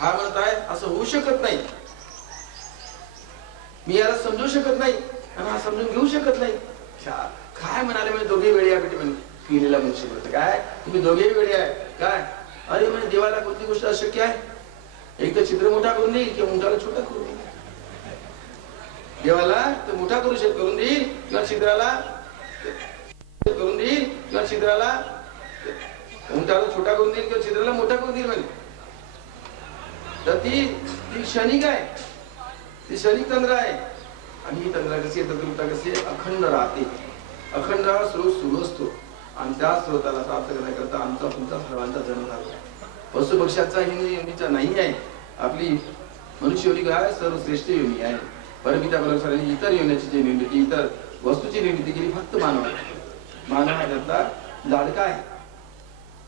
हा म्हणताय असं होऊ शकत नाही, मी याला समजू शकत नाही आणि हा समजून घेऊ शकत नाही. काय म्हणाले म्हणजे दोघे वेळे या म्हणजे पिलेला मुन्शी काय तुम्ही दोघेही वेळे आहे काय? अरे म्हणजे देवाला कोणती गोष्ट अशक्य आहे? एक तर चित्र मोठा करून देईल किंवा मुठाला छोटा करून देईल. देवाला तर मोठा करून देईल किंवा छिद्राला करून देईल किंवा छिद्राला मुठाला छोटा करून देईल किंवा छिद्राला मोठा करून देईल. म्हणजे तर ती क्षणिक आहे, ती क्षणिक तंत्र आहे. आणि ही तंत्र कशी आहे, तंत्रता कशी आहे, अखंड राहते. अखंड स्रोत सुरू असतो आणि त्या स्रोताला प्राप्त करण्याकरता आमचा तुमचा सर्वांचा जन्म झाला. पशु पक्ष्याचा हिंदी योनीचा नाही आहे, आपली मनुष्य योनी काय सर्वश्रेष्ठ योनी आहे. परमिता परमेश्वराने इतर योनीची जी निर्मिती, इतर वस्तूची निर्मिती केली फक्त मानव. मानव हा त्यातला लाडका आहे.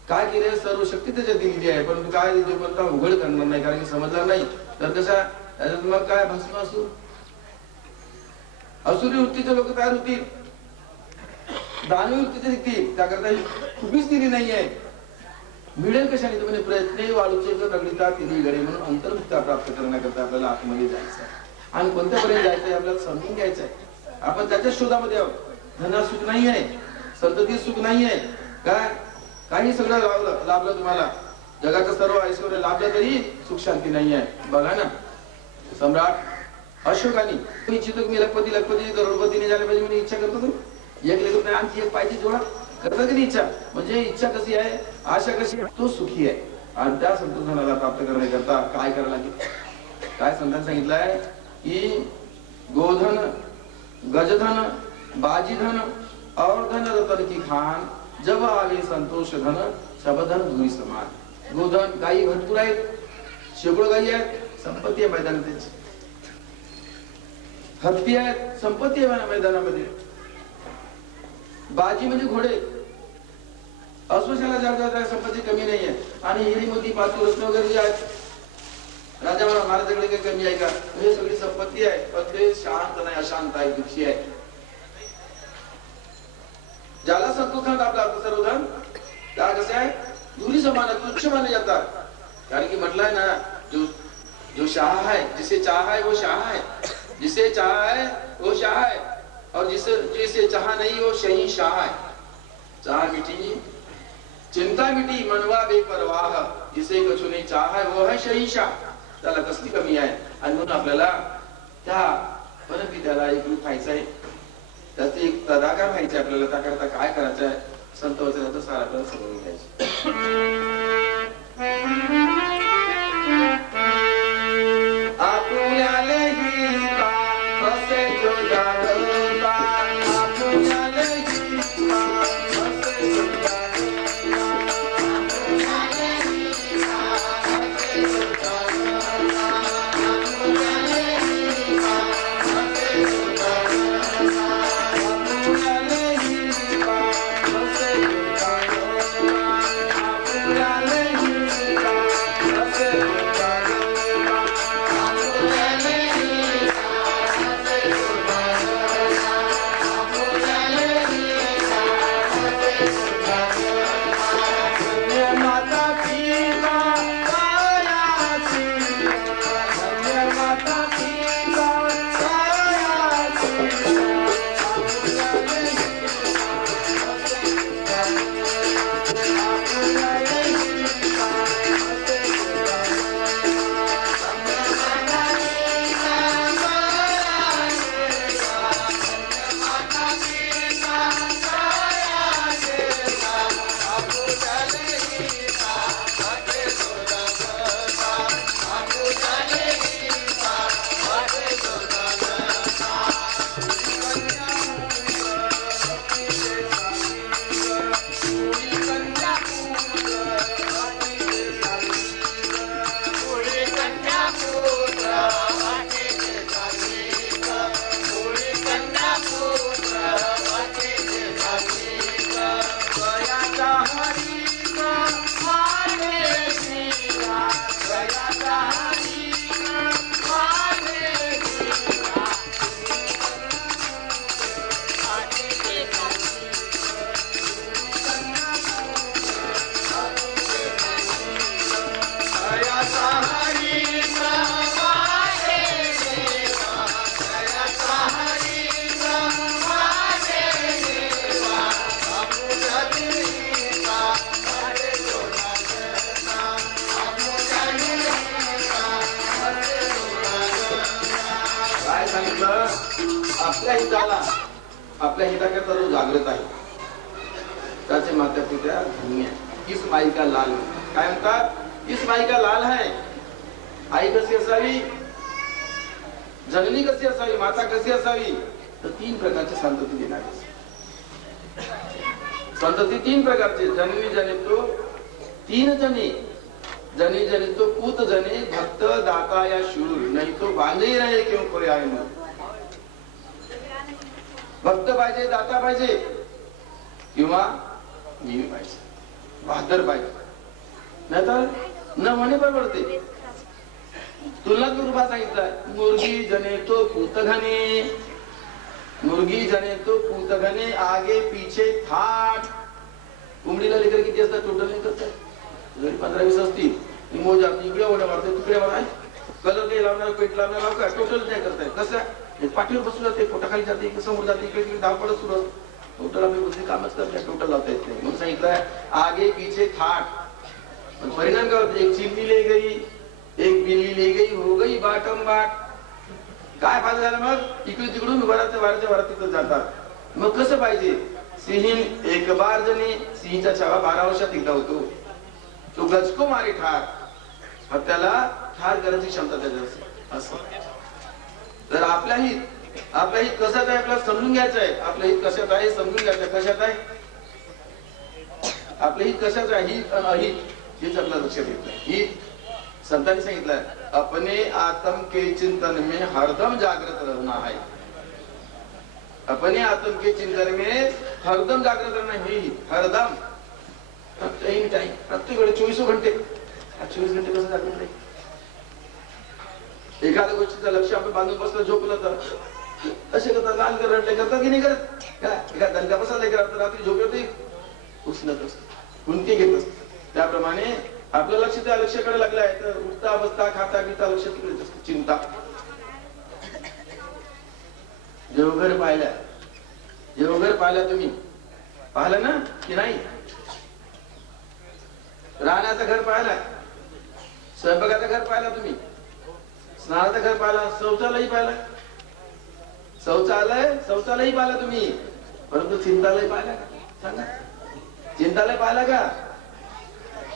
काय केले, सर्व शक्ती त्याच्यात दिलेली आहे, परंतु काय जोपर्यंत उघड करणार नाही, कारण की समजणार नाही तर कसा त्याच्यात मग काय भस्मासूर असुरी वृत्तीचे लोक तयार होतील, दानवी वृत्तीचे निघतील. त्याकरता खूपच दिली नाहीये. मिळेल कशाने तर म्हणजे प्रयत्न वाळूचे दगडीता तिरी गडे म्हणून अंतर्मुक्ता प्राप्त करण्याकरता आपल्याला आतमध्ये जायचं आहे. आणि कोणत्यापर्यंत जायचंय आपल्याला समजून घ्यायचंय. आपण त्याच्या शोधामध्ये आहोत. धनात सुख नाही आहे, संततीत सुख नाही आहे, काय काही सगळं लाभलं तुम्हाला, जगाचं सर्व ऐश्वर्य लाभलं तरी सुख शांती नाही आहे. बघा ना, सम्राट अशोकानी तुम्ही इच्छितो मी लखपती करोडपतीने झाले पाहिजे म्हणजे इच्छा करतो. तुम्ही एक लेखक नाही आणखी एक पाहिजे जोडा करता की इच्छा. म्हणजे इच्छा कशी आहे, आशा कशी, तो सुखी आहे. आणि त्या संतोषाला प्राप्त करण्याकरता काय करायला लागेल? काय संतांनी सांगितलंय की गोधन, गजधन, बाजीधन और धन रतन की खान जब आले संतोष धन सबधन धुरी समान. गोधन गायी भरपूर आहेत, शेकडो गायी आहेत, संपत्ती आहे मैदानात त्यांची. हत्ती आहेत, संपत्ती आहे मैदानामध्ये. बाजी म्हणजे घोडे, अस्पृश्याला जागा संपत्ती कमी नाही आहे. आणि हिरी मोती पाचू रत्न वगैरे जे आहेत राजा महाराजांकडे काही कमी आहे का? हे सगळी संपत्ती आहे, पण ते शांत नाही, अशांत आहे, दुःखी आहे. ज्याला संतोष आपला सर्वधन त्या कसं आहे दुरी समान तुच्छ माने जातात. कारण की म्हटलंय ना, जो शाह है, जिसे चाह है वो शाह है, जिसे चाह है वो शाह है, और जिसे चाह नहीं वो शहींशाह है. चाह मिटी चिंता मिटी मनवा बेपरवाह, जिसे कछु नहीं चाह है वो है शहींशाह. त्याला कसली कमी आहे. आणि म्हणून आपल्याला त्या परंतु त्याला एक रूप व्हायचं आहे, त्याचे एक तदाकार व्हायचे. आपल्याला त्याकरता काय करायचं आहे, संत वचनाचं सार आपल्याला समजून घ्यायचं. आपल्या हिताकरता जो जागृत आहे त्याचे माता पिता धन्य. इस माई का लाल, काय म्हणतात, इस माई का लाल है. आई कशी असावी, जननी कशी असावी, माता कशी असावी, तर 3 प्रकारची संतती देणारी. संतती 3 प्रकारचे. जननी जनितो 3 जने, जनी जनितो पूत जने, भक्त दाता या शूर, नाही तो बांधे रहे क्यों कोई आए न. भक्त पाहिजे, दाता पाहिजे, किंवा देवी पाहिजे, बहादर पाहिजे, नाहीतर न म्हणे परवडते. तुलनात्मक रूपात सांगितलं, मुर्गी जने तो पूतघने, मुर्गी जने तो पूतघने, आगे पीछे थाट. कोंबडीला लेकर किती असतात टोटल नाही करतात, जरी 15-20 असतील. मोजा इकडे ओढ्या मारते, तिकडे मारा, कलर काही लावणार, पेट लावणार, लाव का टोटल नाही करताय. कसं पाठीवर बसू जाते, पोटाखाली जाते, समोर जाते, इकडे धावपळच सुरू असते. टोटल आम्ही बुद्धी कामच करते, टोटल लावता येत नाही. म्हणून सांगितलंय आगे पीछे थाट. परिणाम काय होते, एक चिमणी ले गई, एक बिल्ली ले गई, हो गई बाटम बाट. काय फायदा झाला मग, इकडे तिकडून वाराच्या तिथं जातात. मग कसं पाहिजे, सिंहीन एक बार जणी, सिंहीचा छावा 12 वर्षात एकदा होतो. तो गचको मारे ठार, मग त्याला ठार करायची क्षमता त्याच्या असं. तर आपल्या हित कशात आहे आपल्याला समजून घ्यायचं आहे. आपल्या हित कशात आहे समजून घ्यायचं. कशात आहे, आपलं हित कशाच आहे, हित आणि अहित हेच आपल्याला लक्षात येत नाही. हित संतांनी सांगितलं अपने आत्म के चिंतन में हरदम जागृत रहना है. अपने आत्म के चिंतन में हरदम जागृत रहना है. हरदम प्रत्येक टाइम, प्रत्येक वेळी 24 घंटे. 24 घंटे कसं जागृत नाही? एखाद्या गोष्टीचं लक्ष आपण बांधून बसलं, झोपलं तर असे करतात, लहान रडले करतात की नाही करत? एका दणका बसला करतात, रात्री झोपलं ते उष्णत असत, कुंती घेत असत. त्याप्रमाणे आपलं लक्ष त्या लक्षाकडे लागलं आहे तर उठता बसता खाता पिता लक्ष तिकडेच असतं. चिंता. देवघर पाहिल्या, देवघर पाहिल्या तुम्ही, पाहिलं ना की नाही? राहण्याचं घर पाहिलं, स्वयंपाकाचं घर पाहिलं तुम्ही, स्नानाचं घर पाहिलं, शौचालय पाहिलं, शौचालय पाहिलं तुम्ही, परंतु चिंतालय पाहिलं का? सांगा, चिंतालय पाहिलं का?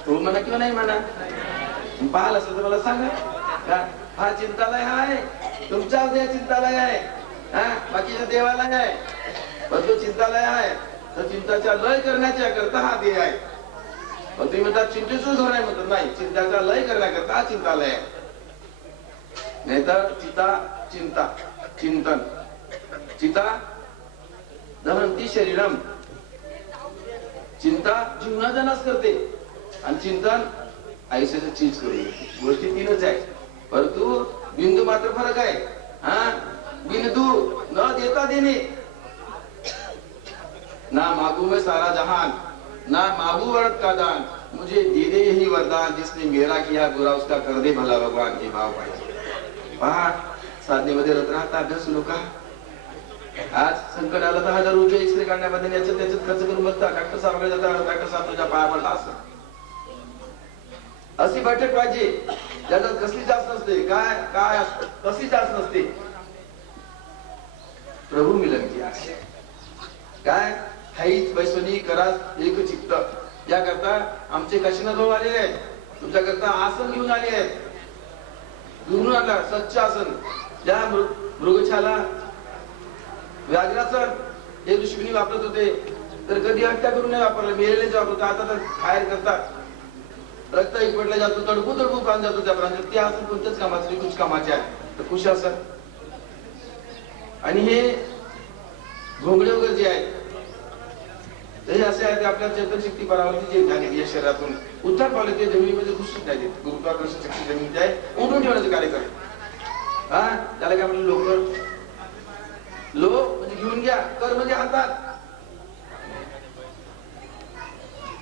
हो म्हणा किंवा नाही म्हणा, पाहिलं असं तर मला सांगा. हा चिंतालय आहे, तुमचा चिंतालय आहे, बाकीच्या देवालय आहे, परंतु चिंतालय आहे तर चिंताचा लय करण्याच्या करता हा देह आहे. तुम्ही म्हणतात चिंतेचं घर आहे, म्हणतात नाही, चिंताचा लय करण्याकरता हा चिंतालय आहे. नाहीतर चिता चिंता चिंतन, चिता दहंती शरीरम, चिंता जीवनाचा नाश करते आणि चिंतन आयुष्याचं चीज करून देते. गोष्टी तीनच आहे, परंतु बिंदू मात्र फरक आहे. बिंदू न देता देणे, ना मांगू मैं सारा जहान, ना मांगू वरद का दान, मुझे दे दे यही वरदान, जिसने मेरा किया बुरा उसका कर दे भला भगवान. हे भाव पाहिजे. पहा, साधनेमध्ये रत राहता अभ्यास लोक. आज संकट आलं तर ₹1000 एक्सरे काढण्यामध्ये याच्यात त्याच्यात खर्च करून बघता. डॉक्टर साहेब जातात, डॉक्टर साहेब तुझ्या पाया पडला असं. अशी बैठक पाहिजे ज्याच्यात कसली जास्त नसते. काय काय कसली जास्त नसते. प्रभू मिलन की आशा काय हैच बैसोनी करा एक चित्त. याकरता आमचे काशीनाथ भाऊ आलेले आहेत, तुमच्याकरता आसन घेऊन आले आहेत. घेऊन आला सच्च आसन. ज्या मृगछाला व्याघ्रासन हे ऋषीमुनी वापरत होते, तर कधी हट्टा करून नाही वापरलं, मेलेलेच वापरत. आता तर खायर करतात, रक्त एकवटला जातो, तडकू तडकू प्राण जातो त्या प्राण्यात. ते आसन कोणत्याच कामाचे, कुछ कामाचे आहे. तर कुशासन आणि हे घोंगडे वगैरे जे आहेत ते असे आहेत, आपल्या चेतन शक्ती परावरती जे झाले या शरीरातून उत्तर पावले ते जमिनीमध्ये घुसून नाही देत. गुरुत्वाकर्षण शक्ती जमिनीत आहे, उठून ठेवण्याचं कार्य करतो. त्याला काय म्हणलं, लोकर. लो म्हणजे घेऊन घ्या, कर म्हणजे हातात.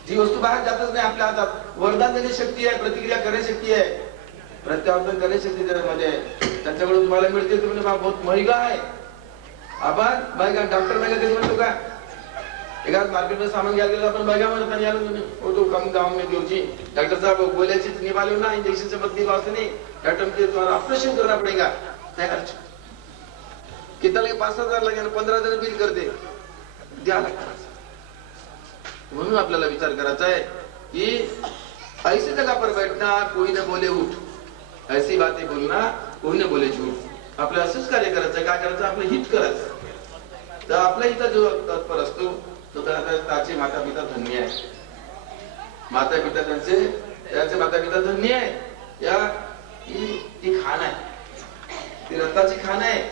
जी वस्तू बाहेर जातच नाही आपल्या हातात. वरदान देण्याची शक्ती आहे, प्रतिक्रिया करण्याची शक्ती आहे, प्रत्यावर्तन करण्याची शक्ती त्याच्यामध्ये आहे. त्यांच्याकडून तुम्हाला मिळते तुम्ही बहुत महंगा आहे. आपण महंगा डॉक्टर महंगा कधी म्हणतो का? एखाद मार्केट में सामान घ्यायला गेलो आपण महंगा म्हणत आणि आलो वो तो कम दाम में देऊ जी. डॉक्टर साहब बोले चीज निकालो ना, इंजेक्शन से मत निकालते नहीं, डॉक्टर के द्वारा ऑपरेशन करना पड़ेगा. कितना लगे? 5,000 लगे, 15,000 बिल कर दे, द्या लागतं. म्हणून आपल्याला विचार करायचा आहे की ऐसी जगह पर बैठना कोई न बोले उठ, ऐसी बातें बोलना कोई न बोले झूठ. आपल्याला असंच कार्य करायचं. काय करायचं? आपलं हित करायचं. तर आपल्या इथं जो तत्पर असतो तो त्याचे माता पिता धन्य आहे. माता पिता त्याचे माता पिता धन्य आहे. या ती खाण आहे, ती रक्ताची खाण आहे.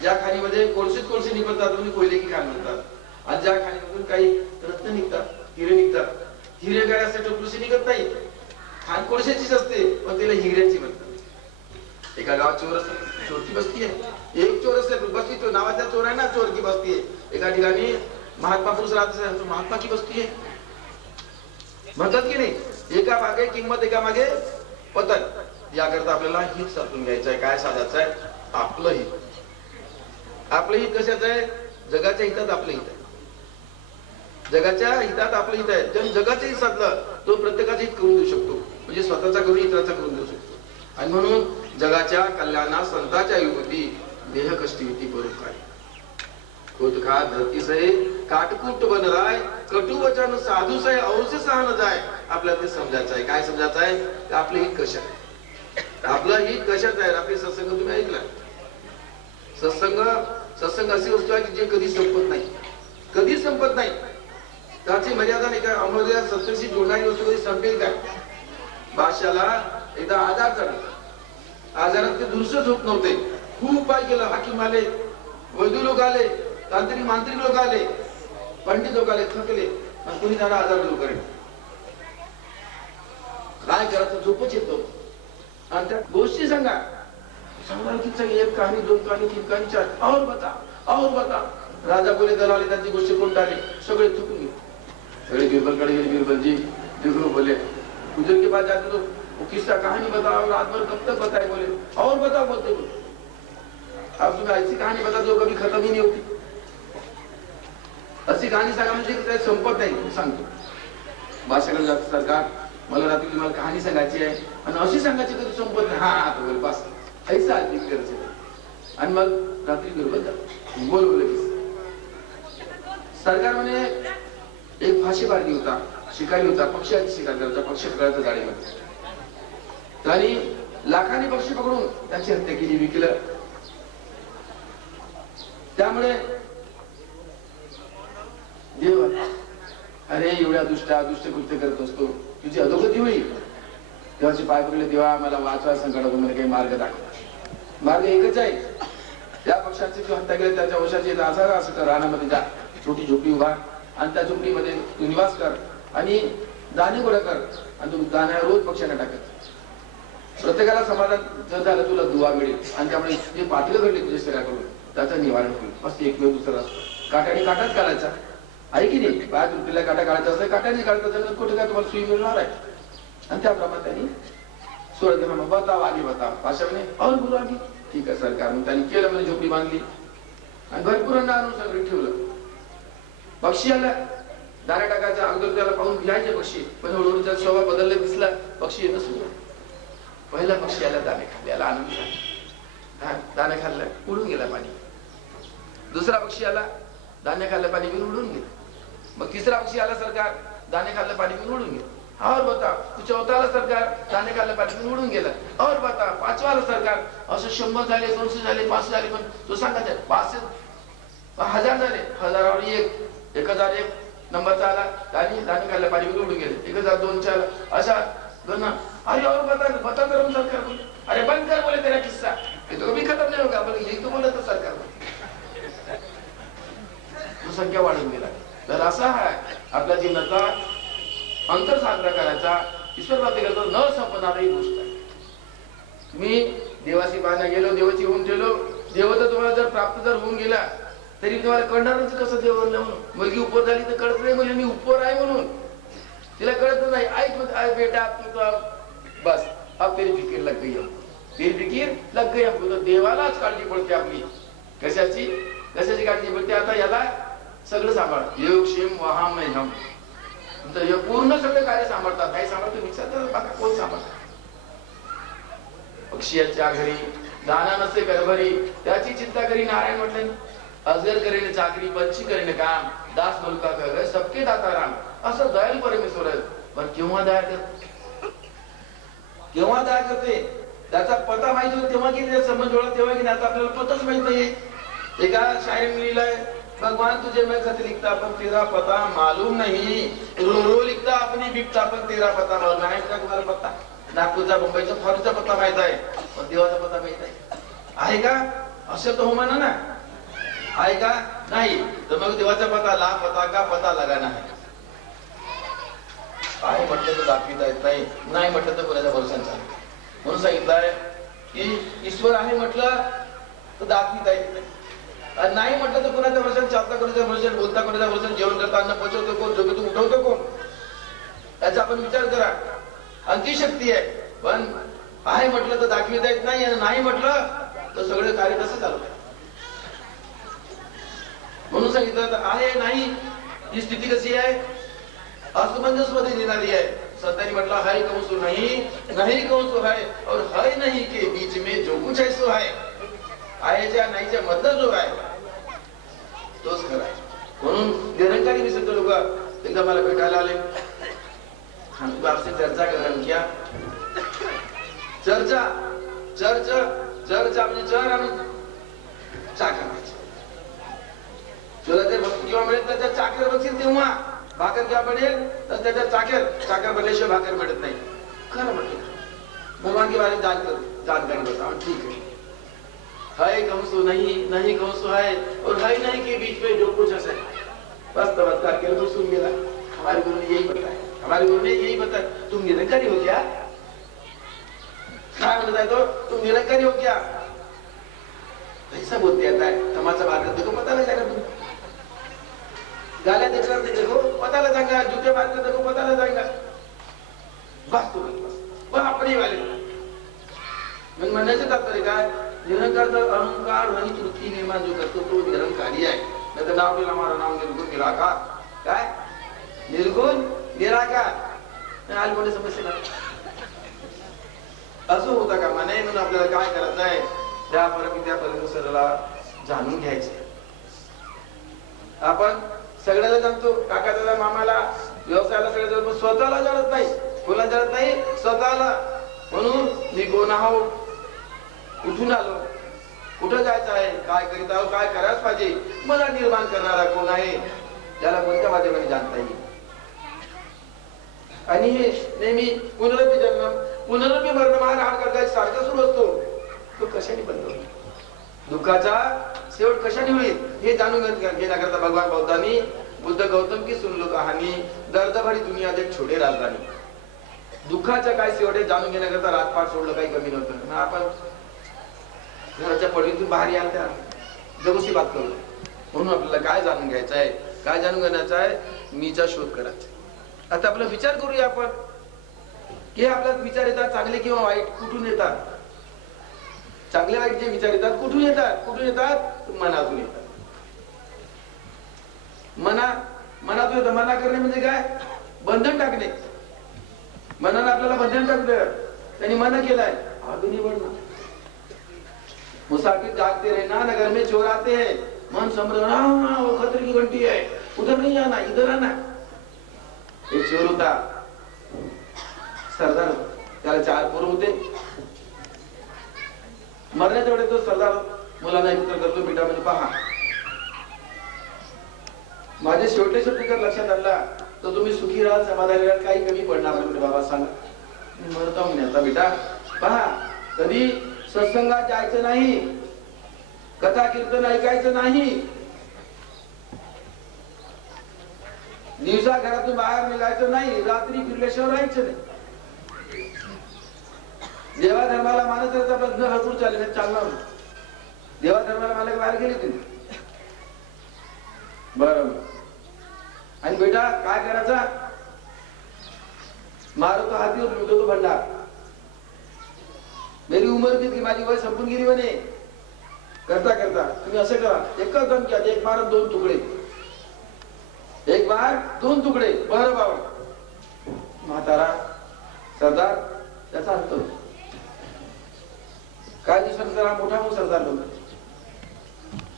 ज्या खाणीमध्ये कोळसे निघतात म्हणजे कोयले की खाण म्हणतात. आणि ज्या खाणीमधून काही रत्न निघतात, हिरे निघतात. हिरे काय असते टोपलूशी निघत नाही, खाण कोळशाचीच असते, पण तिला हिऱ्याची म्हणतात. एका गावात चोर की बस्ती आहे. एक चोर असले बस्ती, तो नावाचा चोर आहे ना, चोर की बस्ती आहे. एका ठिकाणी महात्मा पुरुष राहत, महात्मा की बस्ती आहे म्हणतात की नाही. एका मागे किंमत, एका मागे पतन. याकरता आपल्याला हित साधून घ्यायचं आहे. काय साधायचं आहे? आपलं हित. आपलं हित कशाचं आहे? जगाच्या हितात आपलं हित आहे. जगाच्या हितात आपलं हित आहे. जर जगाचं हित साधलं तो प्रत्येकाचं हित करून देऊ शकतो, म्हणजे स्वतःचा करून इतराचा करून देऊ शकतो. आणि म्हणून जगाच्या कल्याणा संताच्या युवती देह कष्टी युती परोपकारी. खुद खा धरती सहे काटकूट बन राय, कटू वचन साधू सहे औषध सहन जाय. आपल्याला ते समजायचं आहे. काय समजायचं आहे? आपलं हित कशात आहे, आपलं हित कशात आहे. आपले सत्संग तुम्ही ऐकला. सत्संग अशी वस्तू आहे की जे कधी संपत नाही, कधी संपत नाही. त्याची मर्यादा नाही का अमृताला सत्तेशी जोडणारी वस्तू कधी संपेल काय. बादशाला एकदा आजार झाला, आजारात ते दुरुस्तच होत नव्हते. खूप उपाय केला, हाकीम आले, वैद्य लोक आले, तांत्रिक मांत्रिक लोक आले, पंडित लोक आले, थकले, आणि कोणी त्याला आजार दूर करेल. काय करायचं झोपच येतो. आणि त्या गोष्टी सांगा, एक कहाणी, दोन कहाणी, तीन कहाणी, चार, और बता. राजा बोले, दलाले त्यांची गोष्टी कोण टाळले, सगळे थकून गेले. सगळे बिरबलकडे गेले. बिरबल जी बोले, उधर के पास जाते तो वो किस्सा कहानी बताओ, रात भर कब तक बताए. बोले और बताओ, बोलते बोले अब तुम्हें ऐसी कहानी बता दो कभी खत्म ही नहीं होती. अशी कहाणी सांगा म्हणजे संपत नाही. सांगतो बादशाकडे जातो, सरकार मला रात्री तुम्हाला कहाणी सांगायची आहे आणि अशी सांगायची कधी संपत नाही. हा तो बोले बस ऐसा आदमी करायचं. आणि मग रात्री बिरबल जातो, बोल सरकार म्हणे एक फाशी बारगी होता, शिकारी होता, पक्ष्याची शिकार करायचा, पक्षी पकडायचा जाळीमध्ये. त्यांनी लाखांनी पक्षी पकडून त्याची हत्या केली, विकलं. त्यामुळे देव अरे एवढ्या दुष्ट कृत्य करत असतो, तुझी अधोगती होईल. देवाचे पाय पकडले, देवा मला वाचवा संकटातून, मला काही मार्ग दाखव. मार्ग एकच आहे, त्या पक्षाची तू हत्या केली त्याच्या वशाची असं कर, रानामध्ये जा, छोटी झोपडी उभा आणि त्या झोपडीमध्ये तू निवास कर आणि दाणे गोळा कर आणि तू दाण्या रोज पक्ष्यांना टाकत. प्रत्येकाला समाधान जर झालं तुला दुवा मिळेल आणि त्यामुळे जे पातळी घडली तुझ्या शरीराकडून त्याचं निवारण होईल. मस्त एकमेव दुसरा काट्याने काटाच काढायचा आहे की नाही. पाय तुटलेला काटा काढायचा असं काट्याने काढायचा, कुठे काय तुम्हाला सुई मिळणार आहे. आणि त्याप्रमाणे त्यांनी सूर्यदेवाला बताव आगे बताव भाषाने और बोलू आम्ही. ठीक आहे सरकार. मग त्यांनी केलं, म्हणजे झोपडी बांधली आणि भरपूर आणून सगळं ठेवलं. पक्षी आला, दाणे टाकायचा, अगोदर त्याला पाहून भियायचे पक्षी, पण हळूहळू त्याचा स्वभाव बदलला, दिसला पक्षी येणं सुरू. पहिला पक्षी आला, दाणे खाल्ले, आला आनंद झाला, दाणे खाल्ला, उडून गेला पाणी. दुसरा पक्षी आला, दाणे खाल्लं, पाणी पिऊन उडून गेला. मग तिसरा पक्षी आला, सरकार दाणे खाल्लं, पाणी पिऊन उडून गेला. और बता, तू चौथा आला सरकार, दाणे खाल्लं, पाणी पिऊन उडून गेला. और बता, पाचवा आला सरकार, असं 100 झाले, 200 झाले, 500 झाले, पण तू सांगायचं 1000 झाले, 1000वर 1001 नंबरचा आला, दाणे खाल्लं, पाणी पिऊन उडून गेले. 1002 चा आला, असा गणना. अरे और बता करो सरकार, अरे बंद कर बोले तेरा किस्सा, ये तो कभी खत्म नहीं होगा. बोले यही तो बोलत सरकार. तो संख्या वाढून गेला. तर असा आहे आपल्या जीवनाचा अंतर साजरा करायचा, ईश्वर प्राप्ती करतो न संपणारी गोष्ट आहे. तुम्ही देवाशी पाहण्या गेलो, देवाची होऊन ठेवलो, देव तर तुम्हाला जर प्राप्त जर होऊन गेला तरी तुम्हाला कळणारच कसं देव म्हणलं म्हणून. मुलगी उपर झाली तर कळत नाही म्हणजे मी उपर आहे म्हणून, तिला कळत नाही. आई बेटा तू बस अब तेरी फिकीर लग गई, तेरी फिकीर लग गई हमको. तर देवालाच काळजी पडते आपली. कशाची काळजी पडते. आता याला सगळं सांभाळ, योग क्षेम वहाम हम, हे पूर्ण सगळे कार्य सांभाळतात. काही सांभाळतो विचार बाका कोण सांभाळतात. पक्षीच्या घरी दाना नसे करभरी, त्याची चिंता करी नारायण म्हटलं. अजगर करेन चाकरी, पंछी करेन काम, दास मुलका कर सबके दाता राम. असं दयाळू परमेश्वर आहे. पण केव्हा दया करते त्याचा पता माहिती होतो तेव्हा की त्याचा संबंध जोडला, तेव्हा की आता आपल्याला पताच माहित नाहीये. एका शायरी लिहिलाय, भगवान तुझे मैं खत लिखता पण तेरा पता मालूम नहीं, रो लिखता अपनी बिकता पण तेरा पता मालूम नाही. का तुम्हाला पत्ता नागपूरचा, मुंबईचा, फॉरेनचा पत्ता माहित आहे, पण देवाचा पत्ता माहित आहे का? असं तर हो म्हणा ना, आहे का? नाही. तर मग देवाचा पता ला पता का पता लगाना है. आहे म्हटलं तर दाखविता येत नाही, नाही म्हटलं तर कोणाच्या भरोशाने चालेल. म्हणून सांगितलंय की ईश्वर आहे म्हटलं तर दाखविता येत नाही, नाही म्हटलं तर कोणाच्या भरोशाने चालता, कोणाच्या भरोशाने बोलता, कोणाच्या भरोशाने जेवण करता, अन्न पचवतो कोण, झोपेतून उठवतो कोण, याचा आपण विचार करा. अंती शक्ती आहे. पण आहे म्हटलं तर दाखविता येत नाही आणि नाही म्हटलं तर सगळे कार्य कसं चालवतात. म्हणून सांगितलं आहे नाही ही स्थिती कशी आहे, असमंजस मध्ये नेणारी आहे. संतांनी म्हटलं हाय कहूं सो नहीं, नहीं कहूं सो है, और है नहीं के बीच में जो कुछ है सो है. आहेच्या नाहीच्या मधलं जो आहे तोच खरा आहे. म्हणून निरंकारी विसंत लोक एकदा मला भेटायला आले, आपसे चर्चा करणं क्या चर्चा म्हणजे चर आणि चाकर. तुला ते किंवा मिळेल त्याच्या चाकर बघशील तेव्हा भाकर घ्या बनेल तर त्याच्यात साखर बनल्याशिवाय भाकर मिळत नाही. खरं म्हटलं भगवान के बारे में जानकारी बताओ. ठीक है कंसु नहीं कंसु है और है नहीं के बीच में जो कुछ है बस तबत्ता के तो सुन गया. हमारे गुरु ने यही बताया. तुम निरंकारी हो क्या? क्या बताया तो तुम निरंकारी हो क्या? ऐसा बोलते आता है. तमाचा मारकर देखो पता लग जाएगा. तुम गाल्या देखकर देखो पता लग जाएगा. जूते मारकर देखो पता लग जाएगा. बस तो बस अपने वाले मग म्हणायचं तात्पर्य काय? निरंकारचा अहंकार रहित वृत्ती निर्माण जो करतो तो निरंकारी आहे. नाही तर नाव दिला मारा नाव निर्गुण निराकार. काय निर्गुण निराकार आज मोठी समस्या नाही. असं होता का नाही. म्हणून आपल्याला काय करायचं आहे त्या परमित्या परमेश्वराला जाणून घ्यायचं. आपण सगळ्याला जाणतो. काका दादा मामाला व्यवसायाला सगळे जाणतो. स्वतःला जाणत नाही. कोणाला जाणत नाही स्वतःला. म्हणून मी कोण आहो, कुठून आलो, कुठं जायचं आहे, काय करीत आहो, काय करायच पाहिजे, मला निर्माण करणारा कोण आहे, त्याला कोणत्या माध्यमाने जाणता येईल. आणि हे नेहमी पुनरपी जन्म पुनरपी मरण महाराज करता सारखं सुरू असतो. तो कशाने बंद होईल? दुःखाचा शेवट कशाने होईल हे जाणून घेण्याकरता भगवान बौद्धांनी बुद्ध गौतम की सुन लो कहाणी दर्द भरी दुनिया देख छोडे राजधानी. दुःखाचा काय शेवट हे जाणून घेण्याकरता राजपाट सोडलं काही कमी नव्हतं. आपण घराच्या पडीतून बाहेर याल त्या जगूशी बात करू. म्हणून आपल्याला काय जाणून घ्यायचं आहे, काय जाणून घेण्याचा आहे, मीचा शोध करायचा. आता आपला विचार करूया आपण की आपल्यात विचार येतात चांगले किंवा वाईट, कुठून येतात? चांगले वाईट जे विचार येतात कुठून येतात? मनातून येतात. मनातून येतात. मना करणे म्हणजे काय? बंधन टाकणे. मनानं आपल्याला बंधन टाकलं. त्यांनी मना केलाय आगे नहीं बढ़ना. मुसाफिर जागते रहना नगर में चोर आते हैं. मन समझ वो खतरे की घंटी है, उधर नहीं जाना, इधर आना. एक चोर होता सरदार. त्याला 4 पोरं होते. मरण्याच्या वेळेस तो सरदार मुलांना एकत्र करतो. बेटा म्हणजे पहा माझे शेवटचे शब्द जर लक्षात आणला तर तुम्ही सुखी राहाल, समाधानी राहाल, काही कमी पडणार नाही. बाबा सांगा. मी म्हणतो आता बेटा पहा कधी सत्संगात जायचं नाही, कथा कीर्तन ऐकायचं नाही, दिवसा घरातून बाहेर निघायचं नाही, रात्री फिरल्याशिवाय राहायचं नाही. देवा धर्माला मानत राहायचं. आपलं घर हसून चालणार. देवा धर्माला मानक बाहेर गेले तुम्ही बरोबर. आणि बेटा काय करायचा? मारतो हातीवर लुटतो तो भंडार. मेरी उमर किती, माझी वय संपून गेली म्हणे. करता करता तुम्ही असं करा, एकच दम घ्या, एक बार 2 तुकडे, एक बार 2 तुकडे. बरं बाबा. म्हातारा सरदार त्याचा अंत. काही दिवसानंतर हा मोठा सरदार बनला.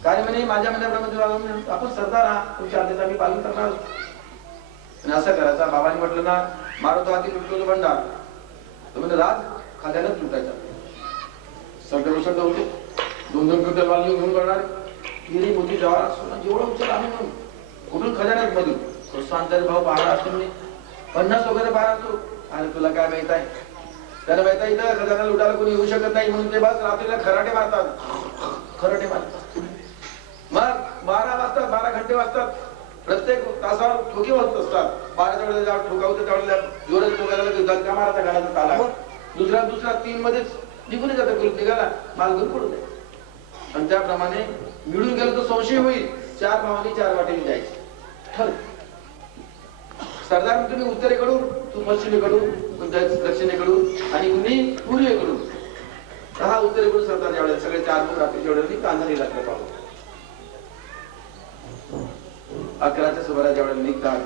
काय म्हणे माझ्या मनाप्रमाणे आपण सरदार आहात, तुमच्या आदेशाचा मी पालन करणार. आणि असं करायचा. बाबांनी म्हटलं ना मारतो हाती लुटतो भंडार, तर म्हणजे राज खाद्यानच लुटायचा. सरकार होते 2-2 क्विंटल माल घेऊन करणार. हिरी मोठी जवाहरात सोनं जेवढं उचल आम्ही म्हणून कुठून खजान्यात मधून प्रोत्साहन भाऊ बाहेर असतो म्हणजे 50 वगैरे बाहेर असतो. आणि तुला काय माहित आहे, त्याला माहित आहे इथं खजाना लुटायला कोणी येऊ शकत नाही म्हणून ते बस रात्रीला खराटे मारतात. मग 12 वाजतात, 12 घंटे वाजतात. प्रत्येक तासावर ठोके वाजत असतात. 12च्या वेळेला जेव्हा ठोकावतं त्यावेळेला जोरात ठोकायला दणका मारायचा गाण्याचा ताला. दुसरा 3 मध्येच निघून जातं. ग्रुप निघाला माल घेऊन पडू नये. आणि त्याप्रमाणे मिळून गेलं तर संशय होईल. 4 भावांनी 4 वाटेने जायचे ठर. सरदार तुम्ही उत्तरेकडून, तू पश्चिमेकडून, दक्षिणेकडून आणि कुणी पूर्वेकडून. हा उत्तरेकडून सरदार ज्यावेळेला सगळे 4 मुख रात्रीच्या वेळेला कांधारी रात्र पाहू. 11च्या सुमारास ज्यावेळेला निघतात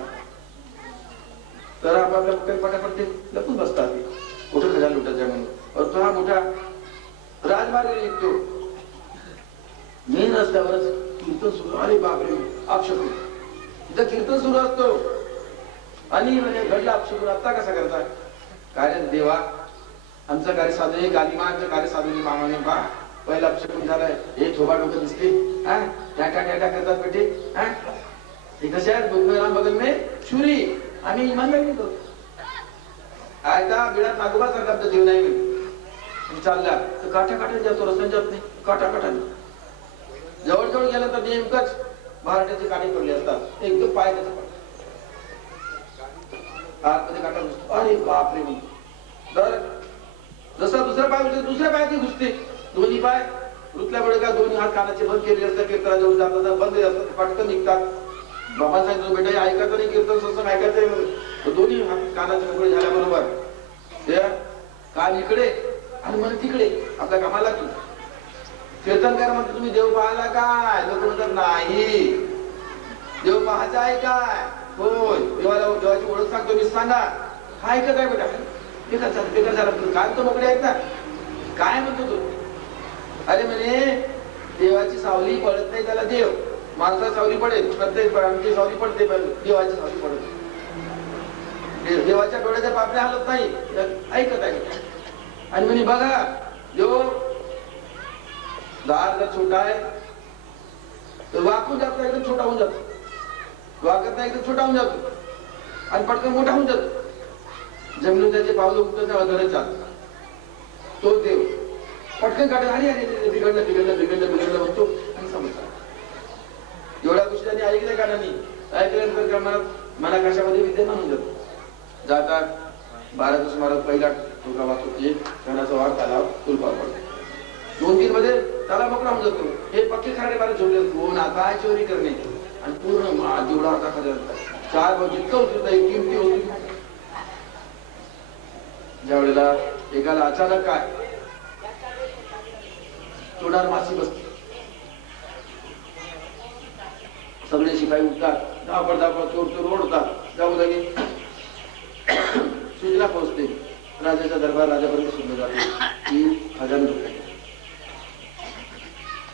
तर आपल्या पटापट ते लपून बसतात. कुठं खजाना लुटायचा म्हणून. और तो हा मोठा राजमार्ग निघतो. मेन रस्त्यावरच कीर्तन सुरू. अरे बापरे अपशकुन. इथं कीर्तन सुरू असतो आणि म्हणजे घडला अपशकुन. आता कसा करता? कार्य देवा आमचं कार्य साधू आहे. गालीमाचं कार्य साधून मामाने पहा पहिला अपशकुन झालाय. हे थोबा डोकं दिसते. हा टाटा टाटा करतात बेटे. हा हे कसे आहेत? बगल में शुरी आम्ही इमानदारी करतो. आयता बिळात नागोबा सारखा आमचा जीव नाही होईल चालला तर काठा काठाने जातो, रस्त्याने जात नाही, काठा काठाने. जवळ गेला तर नेमकंच भारताचे काठी पडले असतात, एकदम पाय त्याचा पडला आतमध्ये काटा घुसतो. अरे बापरे म्हणतो. तर जसा दुसऱ्या पायाची घुसते, दोन्ही पाय रुतल्यामुळे का दोन्ही हात कानाचे बंद केले असतात, कीर्तना जवळ जातात बंद असतात, पटकन निघतात. बाबा सांगितलं बेटा ऐकायचं नाही, कीर्तन सत्संग ऐकायचं. दोन्ही हात कानाचे मोकळे झाल्याबरोबर कान इकडे आणि मन तिकडे आपल्या कामाला लागतो. कीर्तनकार म्हणतो तुम्ही देव पाहायला काय? लोक म्हणतात नाही, देव पाहायचा आहे काय? होय, देवाची ओळख सांगतो मी, सांगा. हा ऐकत आहे बेटा, बेकार झाला कान तो मोकळे आहेत ना. काय म्हणतो तू? अरे म्हणे देवाची सावली पडत नाही त्याला देव, माणसाची सावली पडेल, प्रत्येक आमची सावली पडते, देवाची सावली पडत. देवाच्या डोळ्याच्या पापण्या हालत नाही, ऐकत आहे. आणि म्हणे बघा देव दार जर छोटा आहे तर वाकून जातो, एकदम छोटा होऊन जातो, वाकत नाही एकदम छोटा होऊन जातो आणि पटकन मोठा होऊन जातो. जमिनीवर त्याचे पावलं उठत धरत जात तो देव पटकन काढत अरे अरे बिघडलं म्हणतो आणि समजतात. एवढ्या गोष्टी त्यांनी ऐकल्या कानानी, ऐकल्यानंतर मना कशामध्ये विद्यमान होऊन जातो. जातात 12 सुमारास पहिला तुका वाचतो, क्षणाचा वाघ त्याला तुलपा पडतो. 2-3 मध्ये त्याला मोकळा होऊन जातो. हे पक्के खाणे बारा झोडले कोण आता चोरी करणे आणि पूर्ण जेवढा आता खरं 4 भाऊ जितकं होतं किमती होती. ज्या वेळेला एकाला अचानक काय तोंडावर माशी बसते, सगळे शिपाई उठतात, धावपळ चोर ओढतात, जाऊ जागी सूचना पोहोचते. राजाचा दरबार राजापर्यंत सुद्धा जाते की खजाना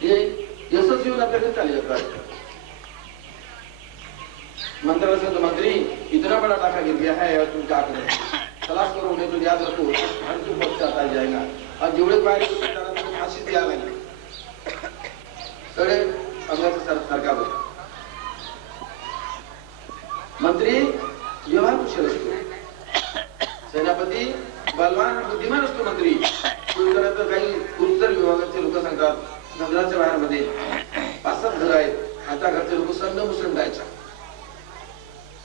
हे यशस्वी होऊन आपल्याकडे चालले जातात. मंत्राला सांगतो मंत्री इतना बड़ा टाका गिर गया है और तुम क्या करें, तलाश करो उन्हें तो याद रखो आणि तू पक्ष आता जाएगा. और जेवढे पाय फाशी द्यायला लागली सगळे अंगाचा सारखा बघ. मंत्री व्यवहार कुशल असतो, सेनापती बलवान बुद्धिमान असतो. मंत्री काही गुरुतर विभागाचे लोक सांगतात नगराच्या बाहेरमध्ये 5-7 घर आहेत, आता घरचे लोक संड मुसंड जायच्या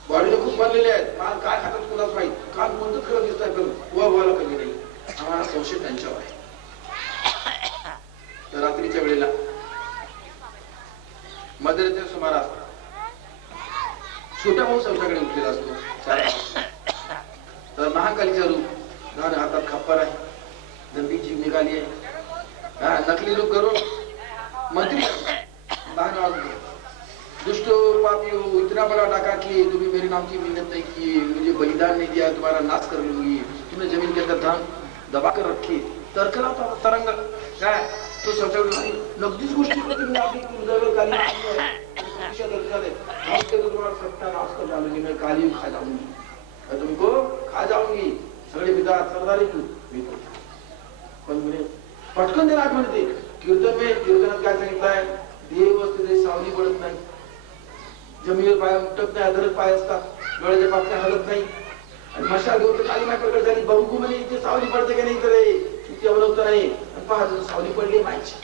बॉडीला खूप बनलेले आहेत. काय खातात कुणाच माहित, काल कोणतं खरं दिसत आहे पण व्हायला कधी नाही. आम्हाला संशय त्यांच्यावर आहे. तर रात्रीच्या वेळेला मध्यरात्रीच्या सुमारास छोटा भाऊ संस्थाकडे उठलेला असतो. तर महाकालीचा रूप, हातात खप्पर आहे, दंडी जीभ निघाली आहे, नकली रूप करो मंत्री दुष्टो पापियो इतना बड़ा डाका किए, तुम्हें मेरे नाम की मिन्नत नहीं की, मुझे बलिदान नहीं दिया, तुम्हारा नाश कर लूंगी, तुमने जमीन के अंदर धान दबा कर रखी. तरकला तरंग काय तो सगळं नगदीच गोष्टी काली खा जाऊंगी, तुमको खा जाऊंगी. सगळे पितात सरदारी तू पण म्हणे पटकन त्याला आठवण येते. कीर्तनात काय सांगितलंय, देव असते सावली पडत नाही, जमिनीवर पाय उठत नाही, आदरच पाय असतात, डोळ्याच्या पापण्या हलत नाही. आणि मशाल घेऊन काली माय प्रकट झाली, बघू म्हणे इथे सावली पडते का नाही, तर इथे अवलंबत नाही. आणि पहा सावली पडली मायची.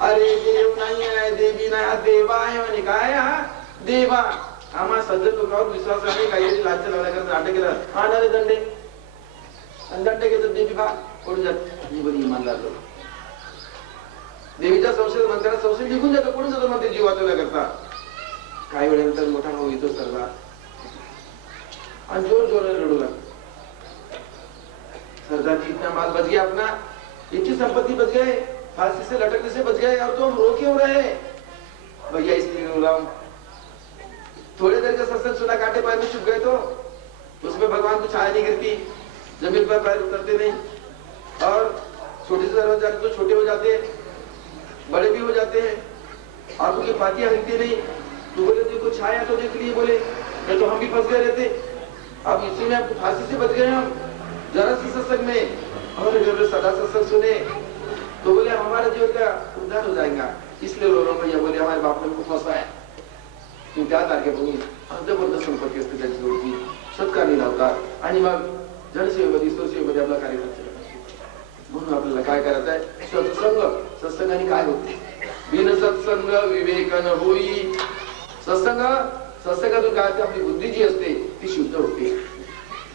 अरे देव नाही आहे, देवी नाही, हा देवा आहे. म्हणे काय हा देवा? आम्हा सज्जन लोकांवर विश्वास आहे, काहीतरी लाच लावल्याकरता नाटक केलं, आणणारे दंडे आणि दंड घेतात देवी भाग पडून जात. ही बरी इमानदार लोक देवीच्या संशय मंत्र्याला संशय निघून जातो, पडून जातो मंत्री जीव वाचवण्याकरता. काही वेळेनंतर मोठा भाऊ येतो सरदार आणि जोराने रडू लागतो. सरदार की इतना माल बच गया अपना, इतनी संपत्ति बच गए, फांसी से लटकने से बच गए और तुम रो क्यों रहे? भैया इसलिए रो रहा हूं, थोड़ी देर का सत्संग सुना, कांटे पैर में चुभ गए तो उसमें भगवान को छाया नहीं गिरती, जमीन पर पैर उतरते नहीं, और छोटे से दरवाजे जाते तो छोटे हो जाते हैं, बड़े भी हो जाते हैं, आंखों की पातियां हिलती नहीं. तो बोले देखो छाया तो देख लिए, बोले नहीं तो हम भी फंस गए रहते. अब इसी में आपको फांसी से बच गए हम जरा सी सत्संग में, और जब सदा सत्संग सुने तो बोले हमारा जीवन का उद्धार हो जाएगा, इसलिए रो रहा हूं भैया. बोले हमारे बाप ने हमको फंसाया, की त्या तारखेपासून जबरदस्त संपत्ती असते त्यांची जोडती सत्कारणी लावतात आणि मग जनसेवेमध्ये ईश्वर सेवेमध्ये आपला कार्य करतात. म्हणून आपल्याला काय करायचं आहे? सत्संगाने काय होते? बिन सत्संग विवेक न होई. सत्संगातून काय होते? आपली बुद्धी जी असते ती शुद्ध होते.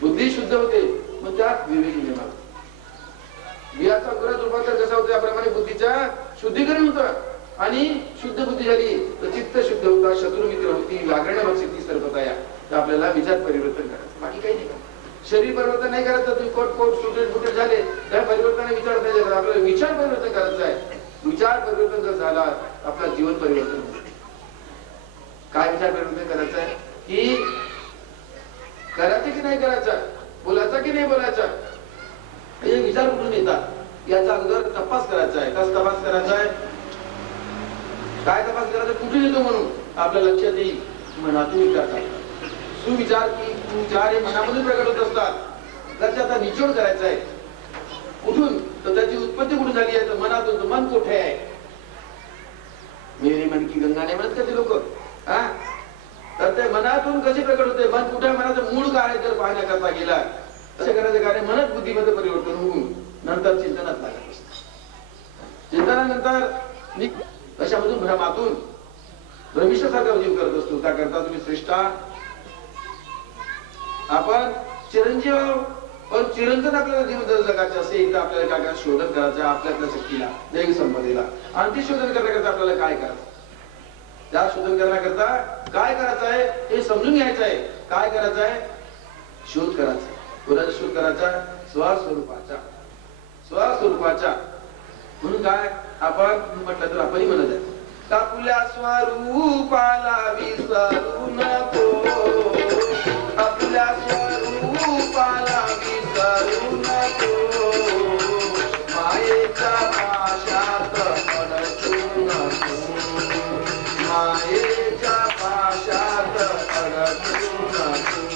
बुद्धी शुद्ध होते मग त्यात विवेक निर्माण. बियाचा अंकुरात रूपांतर कसं होतं त्याप्रमाणे बुद्धीच्या शुद्धीकरण होतं आणि शुद्ध बुद्धी झाली तर चित्त शुद्ध होता, शत्रुमित्र होती, व्याकरण भक्षिती सर्वता. तर आपल्याला विचार परिवर्तन करायचं, बाकी काही नाही. शरीर परिवर्तन नाही करायचं. तुम्ही कोट सुटेट फुटेट झाले त्या परिवर्तनाने विचार नाही करायचा. आपल्याला विचार परिवर्तन करायचं आहे. विचार परिवर्तन जर झाला आपलं जीवन परिवर्तन होतं. काय विचार परिवर्तन करायचं आहे? की करायचं की नाही करायचं, बोलायचं की नाही बोलायचं, हे विचार कुठून येतात याचा अगोदर तपास करायचा आहे. कसा तपास करायचा आहे? काय तपास करायचा? कुठून येतो म्हणून आपल्या लक्षात येईल. मनातून विचार करायचा. सुविचार की विचार हे मनामधून प्रकट होत असतात. त्याचा आता निचोड करायचा आहे. कुठून? तर त्याची उत्पत्ती कुठून झाली आहे? तर मनातून. तर मन कुठे आहे? मेरी मन की गंगा नाही म्हणत का ते लोक? तर ते मनातून कसे प्रकट होते? मन कुठे? मनाचं मूळ काय आहे जर पाहण्याकरता गेला असे करायचे कार्य मनच बुद्धीमध्ये परिवर्तन होऊन नंतर चिंतनात लागत असत. चिंतनानंतर कशामधून? भ्रमातून भ्रमिष्ठासारखा जीव करत असतो. त्याकरता तुम्ही श्रेष्ठा आपण चिरंजीव पण चिरंतन आपल्याला जीव जर जगायचे असेल तर आपल्याला काय करायचं? शोधन करायचं आपल्या शक्तीला, दैवी संपदेला. आणि ते शोधन करण्याकरता आपल्याला काय करायचं? त्या शोधन करण्याकरता काय करायचं आहे हे समजून घ्यायचं आहे. काय करायचं आहे? शोध करायचा. कोणाचा शोध करायचा? स्वस्वरूपाचा. स्वस्वरूपाचा. म्हणून काय आपण म्हटलं तर आपणही म्हणत आहे आपल्या स्वरूपाला विसरू नको, आपल्या स्वरूपाला विसरू नको, मायेच्या पाशात अडकू नको, मायेच्या पाशात अडकू नको.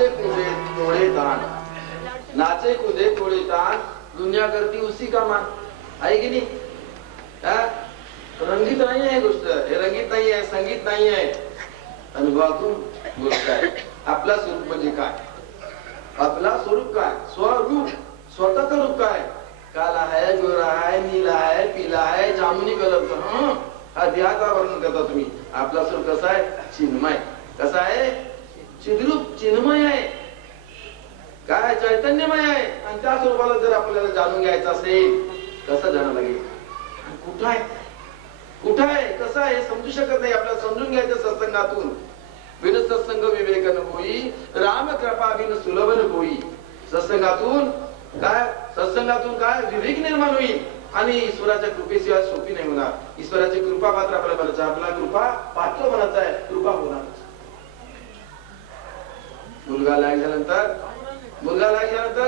नाचे कूदे तोड़े दान, नाचे कूदे तोड़े दान, दुनिया करती उसी का मान. आहे की नाही? रंगीत नाही आहे गोष्ट, हे रंगीत नाही आहे, संगीत नाही आहे, अनुभवातून गोष्ट आहे. आपला स्वरूप म्हणजे काय? आपला स्वरूप काय? स्वरूप, स्वतःच रूप काय? काला आहे, गोरा आहे, नीला आहे, पिला आहे, जामुनी कलरचा. अध्याचा वर्णन करता तुम्ही. आपला स्वरूप कसा आहे? चिन्मय. कसा आहे? चिद्रूप, चिन्मय आहे. काय? चैतन्यमय आहे. आणि त्या स्वरूपाला जर आपल्याला जाणून घ्यायचं असेल, कसं जाणं लागेल? कुठं आहे? कुठं आहे? कसं आहे? समजू शकत नाही. आपल्याला समजून घ्यायचं सत्संगातून. बिन सत्संग विवेकन होई, राम कृपा बिन सुलभन होई. सत्संगातून काय? सत्संगातून काय? विवेक निर्माण होईल. आणि ईश्वराच्या कृपेशिवाय सोपी नाही होणार. ईश्वराची कृपा पात्र आपल्याला बनायचं. आपला कृपा पात्र बनायचा आहे. कृपा होणार. मुलगा लागल्यानंतर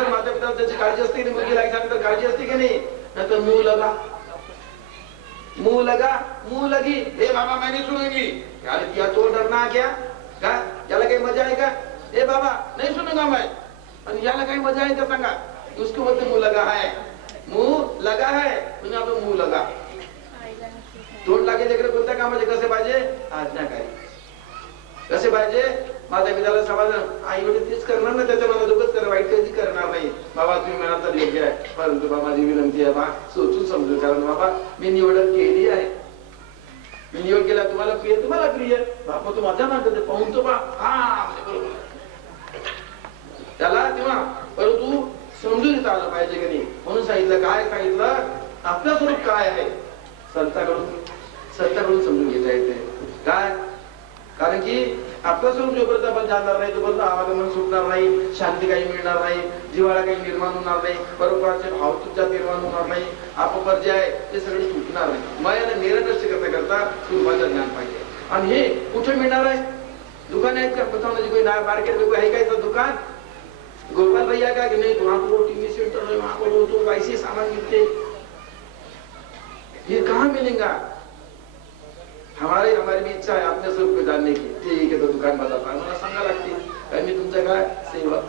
माता पिता त्याची काळजी असते. मुलगी लागल्यानंतर काळजी असते की नाही? नंतर मुंह लगी. हे बाबा मैं नहीं सुनूंगी. अरे क्या तो डरना क्या? का याला काही मजा आहे का? ए बाबा नहीं सुनूंगा मैं. आणि याला काही मजा आहे का सांगा? उसको बोलते मुंह लगा है. मुंह लगा है म्हणजे आपण मुंह लगा. तोंड लागे लेकर कोणत्या कामाचे कसे पाहिजे? आज्ञाकारी. कसे पाहिजे? माझ्या पित्याला समाधान. आई वडील तेच करणार ना, त्याच्या मला दुःखच कर, वाईट कधी करणार नाही. बाबा तुम्ही म्हणाल तर योग्य आहे, परंतु बाबा माझी विनंती आहे बा, सोचून समजून. कारण बाबा मी निवड केली आहे. मी निवड केला, तुम्हाला प्रिय, तुम्हाला प्रिय. बाबा तू माझ्या मागं पाहून तो बा. हा बरोबर त्याला तेव्हा, परंतु समजून घेता आलं पाहिजे की नाही. म्हणून सांगितलं. काय सांगितलं? आपलं स्वरूप काय आहे? संतांकडून समजून घेता येते. काय? कारण की आपलं स्वरूप जोपर्यंत आपण जाणणार नाही, तोपर्यंत आवागमन सुटणार नाही, शांती काही मिळणार नाही, जिव्हाळा काही निर्माण होणार नाही, परोपकाराचे भाव तुमच्यात निर्माण होणार नाही, आपोपर जे आहे ते सगळे सुटणार नाही. मायाने निरंतर करता स्वरूपाचं ज्ञान पाहिजे. आणि हे कुठे मिळणार आहे? दुकान आहेत का? बताओ कोई मार्केट में कोई है क्या दुकान? गोपाल भैया का कि नहीं? तो वहां पर टीवी सेंटर है, वहां पर तो वैसे सामान मिलते. ये कहाँ मिलेगा? हमारी भी इच्छा है अपने स्वरूप को जानने की. ठीक है, तो दुकान बताता मला सांगा लागते. काय मी तुमचं काय? सेवक.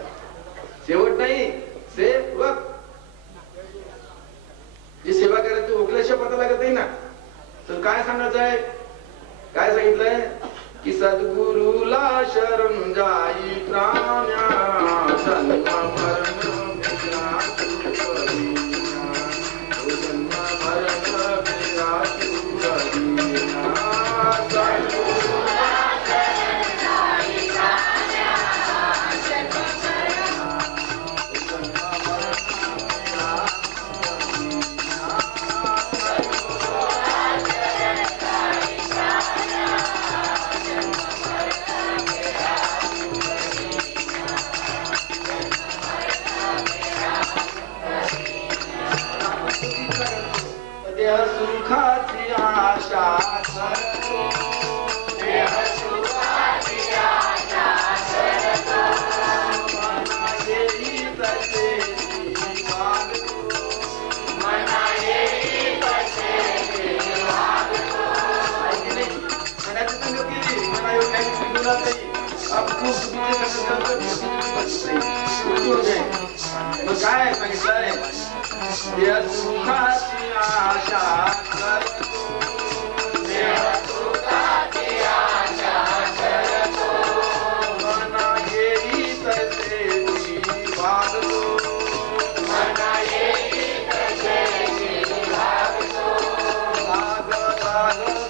शेवट नाही, सेवक. जी सेवा करायची ओकल्याशिवाय पता लागत नाही ना. तर काय सांगायचं आहे? काय सांगितलंय? की सद्गुरुला शरण जाई प्राण्या, जन्म मरण मिथ्या सुखदी. जन्म मरण मिथ्या सुखदी. सुखाची आशा करतो, देह सुखाची आशा करतो, मना येई तसे मी वागतो, मना येई तसे मी वागतो. मनाची संगती मना येऊ काही सिंगुला नाही. आपण सुखीचे मग काय सांगितलंय? देह सुखाची आशा करतो, देह सुखाची आशा करतो, मना येई तसे मी वागतो, मना येई तसे मी वागतो. लाग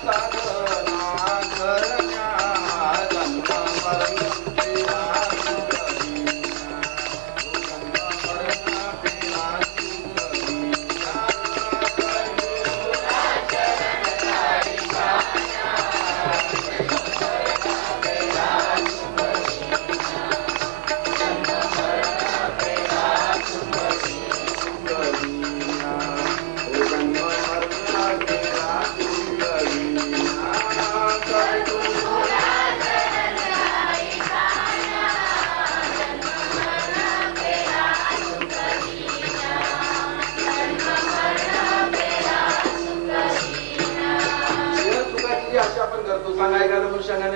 साधना करण्या, जन्म मरण पिरा सुखदी.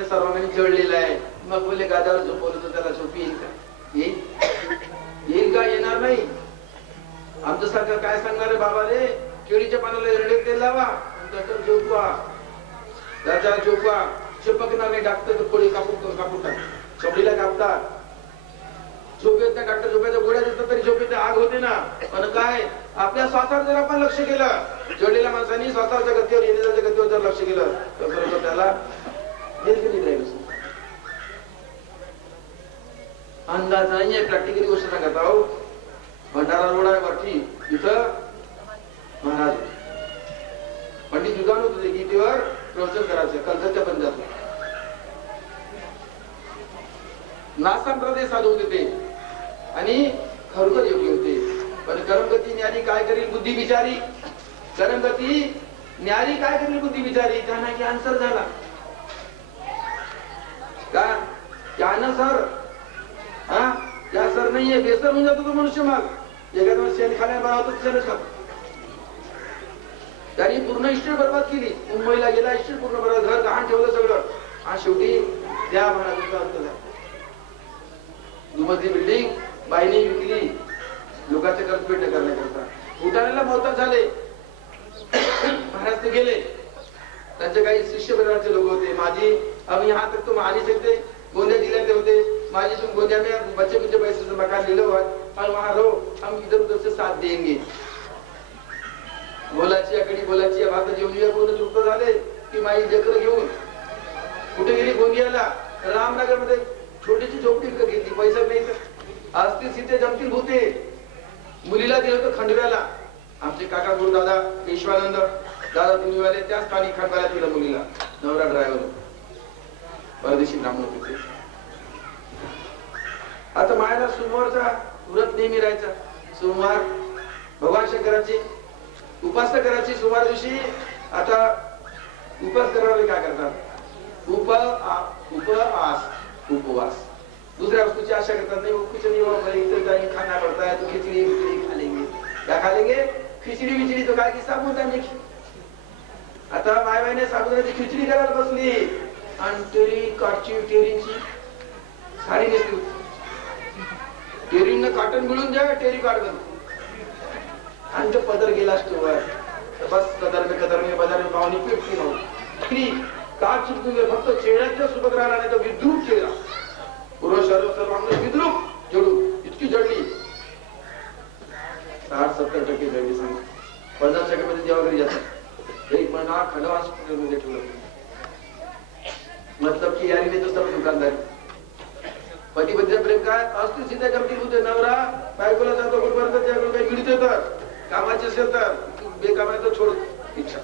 सर्वांनी जळलेला आहे. मग बोले गादावर झोपवलं तर त्याला झोपी येईल का? येईल का? येणार नाही. आमचं सरकार काय सांगणार आहे? बाबा रे, केळीच्या पानाला एरडे तेल लावा, त्याच्यावर झोपवा, त्याच्यावर झोपवा, चिपकणार नाही. डॉक्टर कोळी कापून चमडीला कापतात. झोपेत नाही, डॉक्टर झोपेच्या गोळ्या देतात तरी झोपेत आग होते ना. पण काय, आपल्या श्वासावर जर आपण लक्ष केलं, जडलेल्या माणसांनी श्वासाच्या गतीवर, येण्याच्या गतीवर जर लक्ष केलं तर बरोबर त्याला अंदाज नाहीये. प्रॅक्टिकली गोष्ट सांगत आहो. भंडारा रोड आहे वरती, तिथं महाराज पंडित जुगान होते, गीतेवर प्रवचन करायचं. कलकत्त्या पण जातो. नासंप्रदाय साधू होते ते आणि खरोखर योग्य होते. पण करमगती न्यारी काय करील बुद्धी विचारी, करमगती न्यारी काय करील बुद्धी विचारी. त्यांना की आन्सर झाला का? त्यानं सर त्या सर नाहीये, बेसर होऊन जातो तो मनुष्य. माल एखाद्या शेण खाण्या बनवतो शेणच खातो. त्यांनी पूर्ण हिस्ट्री बरबाद केली. मुंबईला गेला, हिस्ट्री पूर्ण बरबाद, घर गहाण ठेवलं सगळं. आणि शेवटी त्या महाराजांचा अंत झाला. दुमजली बिल्डिंग बाईने विकली लोकांचे कर्ज पेट करण्याकरता. उठाण्याला मोहताज झाले. महाराज ते गेले. त्यांचे काही शिष्य परिवाराचे लोक होते. माझी अब यहाँ तक तो महानी सकते, गोंदिया जिले के होते. माझी तुम गोंदिया में बच्चे कुछ पैसे से मकान ले लो और वहां रहो, हम इधर उधर से साथ देंगे. बोलाची आकडी बोलाची भात जेवणीला पूर्ण तृप्त झाले की माई लेकर घेऊन कुठे गेली? गोंदियाला. रामनगर मध्ये छोटीशी झोपडी घेतली, पैसा नाही तर. असतील सीते जमतील भूते. मुलीला दिलं होतं खंडव्याला. आमचे काका गुरुदादा पेशवानंद दादा दुनिवाले त्या स्थानिक खंडव्याला दिलं मुलीला. नवरा ड्रायव्हर, परदेशी ब्राह्मण होते. आता मायाला सोमवारचा व्रत नेहमी राहायचा. सोमवार भगवान शंकराची उपासना करायची. सोमवार दिवशी आता उपास करायला काय करतात? उपवास. दूसऱ्या वस्तूची आशा करतात. नहीं कुछ नहीं होगा, इधर खाना पड़ता है तो खिचड़ी खा लेंगे. क्या खा लेंगे? खिचड़ी विचड़ी. तो काय की साबुदाणे. आता माय बाईने साबुदाण्याची खिचडी करायला बसली आणि टेरी काटची टेरीची साडी नेसली. टेरीनं काटन मिळून द्या, टेरी काट बन आणि तो पदर गेला स्टोवर. बस कदर में बाजार में पावनी पेटती नव्हती. काट चुकून गेलं. फक्त चेहऱ्याच्या सुबक राहिला, नाही तर विद्रूप चेहरा. पूर्ण सर्व विद्रूप जडू इतकी जडली. 60-70% जडली. सांग 50% मध्ये जेव्हा घरी जातात एक महिना खंडवा हॉस्पिटलमध्ये ठेवलं. मतलब की यारी तो सर्व दुकानदारी. पती पत्नी प्रेम काय असते सीधा गमतीत होते. नवरा बायकोला जातो कुठपर्यंत त्याकडून काही मिळते तर कामाचे असेल तर बेकामाचं सोड इच्छा.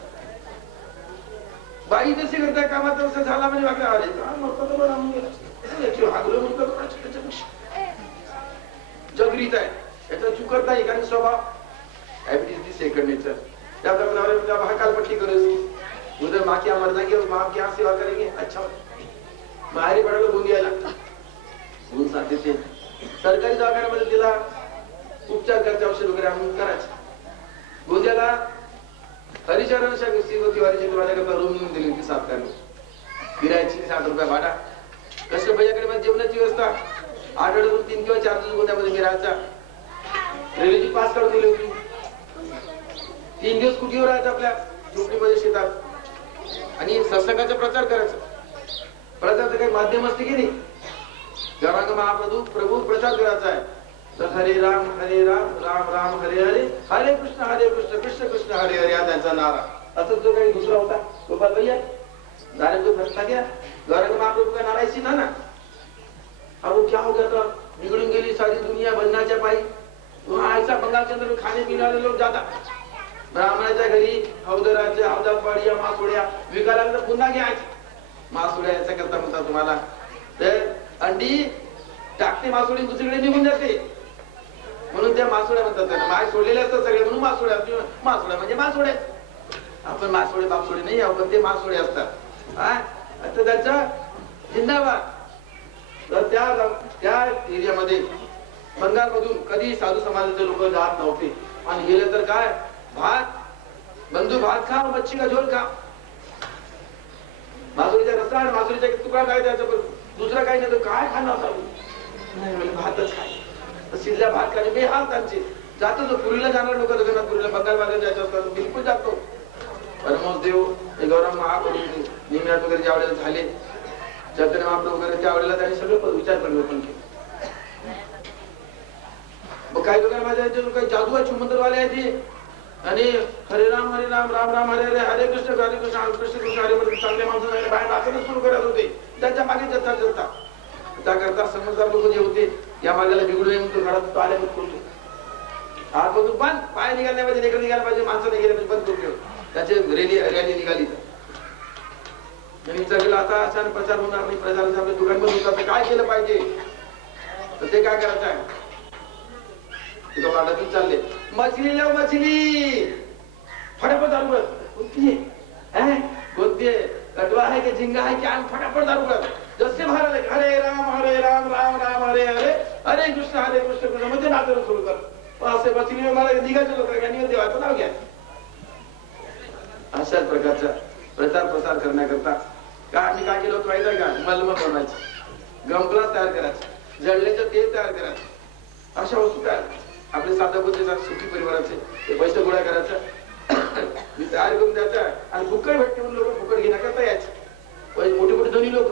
बाई जशी करताय कामाचं असं झाला म्हणजे वाटलं अरे जगरीत आहे याचा चुकत नाही. कारण स्वभाव सेकंड नेचर. त्या प्रमाणे हकालपट्टी करेल. उधर माँ क्या मर जाएंगे, माँ क्या सेवा करेंगे. अच्छा माहेरी पडायला गोंदियाला गुण साधते ते. सरकारी दवाखान्यामध्ये तिला उपचार करायचे, औषध वगैरे आणून करायचे. गोंदियाला हरिचरण तिवारीची माझ्याकरता रूम घेऊन दिली होती 7 तारखेला. फिरायची 60 रुपये भाडा. कसं भैयाकडे माझी जेवणाची व्यवस्था. आठवड्यातून 3 किंवा 4 दिवस गोंदियामध्ये मी राहायचा. रेल्वेची पास काढून दिली होती. 3 दिवस कुठेवर राहायचं आपल्या झोपडीमध्ये शेतात. आणि सत्संगाचा प्रचार करायचा. प्रचाराचं काही माध्यम असते की नाही. गौरांग महाप्रभू प्रचार करायचा आहे तर हरे राम राम राम हरे हरे, हरे कृष्ण कृष्ण कृष्ण हरे हरे हा त्यांचा नारा. असं जो काही दुसरा होता गोपाल भैया नारे तो फटका गया. गौरांग महाप्रभू का नारा इसी था ना. अब वो क्या हो गया था, बिगड़ गेली सारी दुनिया भजनाच्या पायी. वहाँ ऐसा बंगाल के अंदर खाने पीने वाले लोग जाता. ब्राह्मणाच्या घरी हौदराच्या हौदा पाड्या मासोड्या विकायला तर पुन्हा घ्यायचे. मासोड्या याचा करता म्हणता तुम्हाला तर अंडी टाकते मासोडी दुसरीकडे निघून जाते म्हणून त्या मासोड्या म्हणतात. त्यांना माय सोडलेले असतात सगळे म्हणून मासोड्या. मासोड्या म्हणजे मासोड्या. आपण मासोडे बापसोडे नाही आपण ते मासोडे असतात. आता त्यांचा जिंदाबाद. तर त्या एरियामध्ये बंगाल मधून कधी साधू समाजाचे लोक जात नव्हते. आणि गेले तर काय भात बंधू भात खा मच्छी का झोल खा. मासोळीचा रस्सा आणि मासोळीचा तुकडा काय द्यायचा. दुसरा काही नाही तर काय खाणार. नाही म्हणजे भातच खाय. तर शिजल्या भात खाणे बेहाल त्यांचे. जातो जो पुरीला जाणार लोक जगन्नाथपुरीला बंगाल मार्गे जायचं असतात बिलकुल जातो. परमहंसदेव हे गौरव महाप्रभू निम्यात वगैरे ज्या वेळेला झाले चैतन्य महाप्रभू वगैरे त्यावेळेला त्यांनी सगळं विचार परिवर्तन केलं. मग काही लोकांना माझ्या काही जादू आहे चुमंतरवाले आहे ते आणि हरे राम राम राम हरे हरे हरे कृष्ण कृष्ण कृष्ण हरे मध्ये चांगले माणसं बाहेर नाचणं सुरू करत होते. त्यांच्या मागे जत्ता जत्ता त्याकरता समजदार लोक जे होते या मार्गाला बिघडू नये म्हणून घरात आले होतो. आतमधून बंद पाय निघाल्या पाहिजे लेकर निघायला पाहिजे माणसं नाही गेले पाहिजे बंद करून त्याचे रॅली निघाली. विचार केला आता अचानक प्रचार होणार नाही प्रचाराचे आपले दुकान बंद होतात तर काय केलं पाहिजे. तर ते काय करायचं आहे वाटातून चालले मछली लाव मछली फटाफट दारू कर. कोणती आहे कोणती कटवा आहे की झिंगा आहे की आम फटाफट दारू कर. जसे महाराज हरे राम राम हरे हरे हरे कृष्ण कृष्ण मध्ये नाचणं सुरू कर. असे मछली महाराज निघायचे लोक यांनी देवाचं नाव घ्या. अशाच प्रकारचा प्रचार प्रसार करण्याकरता का आम्ही काय केलं होतं माहित आहे का मलम बनवायचं गंपला तयार करायचं जळल्याचं तेल तयार करायचं अशा वस्तू तयार आपले साधा गोष्टी सुखी परिवाराचे ते पैसे गोळा करायचं मी तयार करून द्यायचा आणि फुकट भेटते म्हणून लोक फुकट घेण्याकरता यायचे मोठे मोठे धनी लोक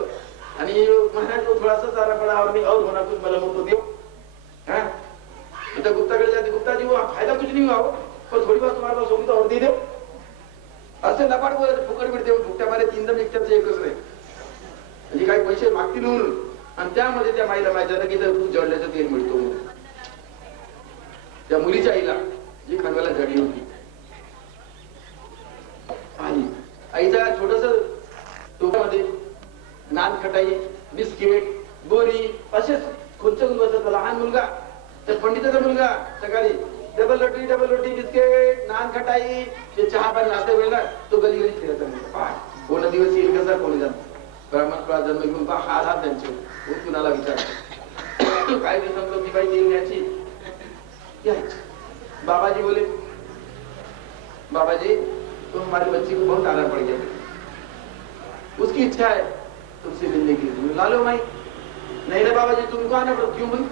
आणि महाराज तो थोडासा चारा पडा और होना कुछ मला म्हणतो देव हा इधर गुप्ताकडे जाते गुप्ताजी वो फायदा कुछ नहीं हुआ पर थोड़ी बात तुम्हारे पास होगी तो और दे दो असं लपाट बोलायचं फुकट भेटते फुकट्या मारे तीन दम एकट्याचं एकच नाही म्हणजे काही पैसे मागतील म्हणून आणि त्यामध्ये त्या माईला माहिती आहे की तू जळल्याचं तेल मिळतो म्हणून. त्या मुलीच्या आईला जी खंडवाला जडी होती आणि आईचा छोटस टोपामध्ये नान खटाई बिस्किट बोरी असेच खुर्चून बसत लहान मुलगा तर पंडिताचा मुलगा सकाळी डबल रोटी बिस्किट नान खटाई ते चहा पाणी नाश्ता वेळेला तो गली गली फिरत कोण दिवस येईल कसा कोणी जात ब्राह्मण जन्म घेऊन हात हात त्यांचे कुणाला विचार काय दिवसांनी बाई येईल याची बाबा जी बोले बाबा जी तुम हमारी बच्ची को बहुत आराम पड़ गया उसकी इच्छा है तुमसे मिलने की. ला लो माई. नहीं ना बाबा जी तुमको आना पड़ा. क्यों भाई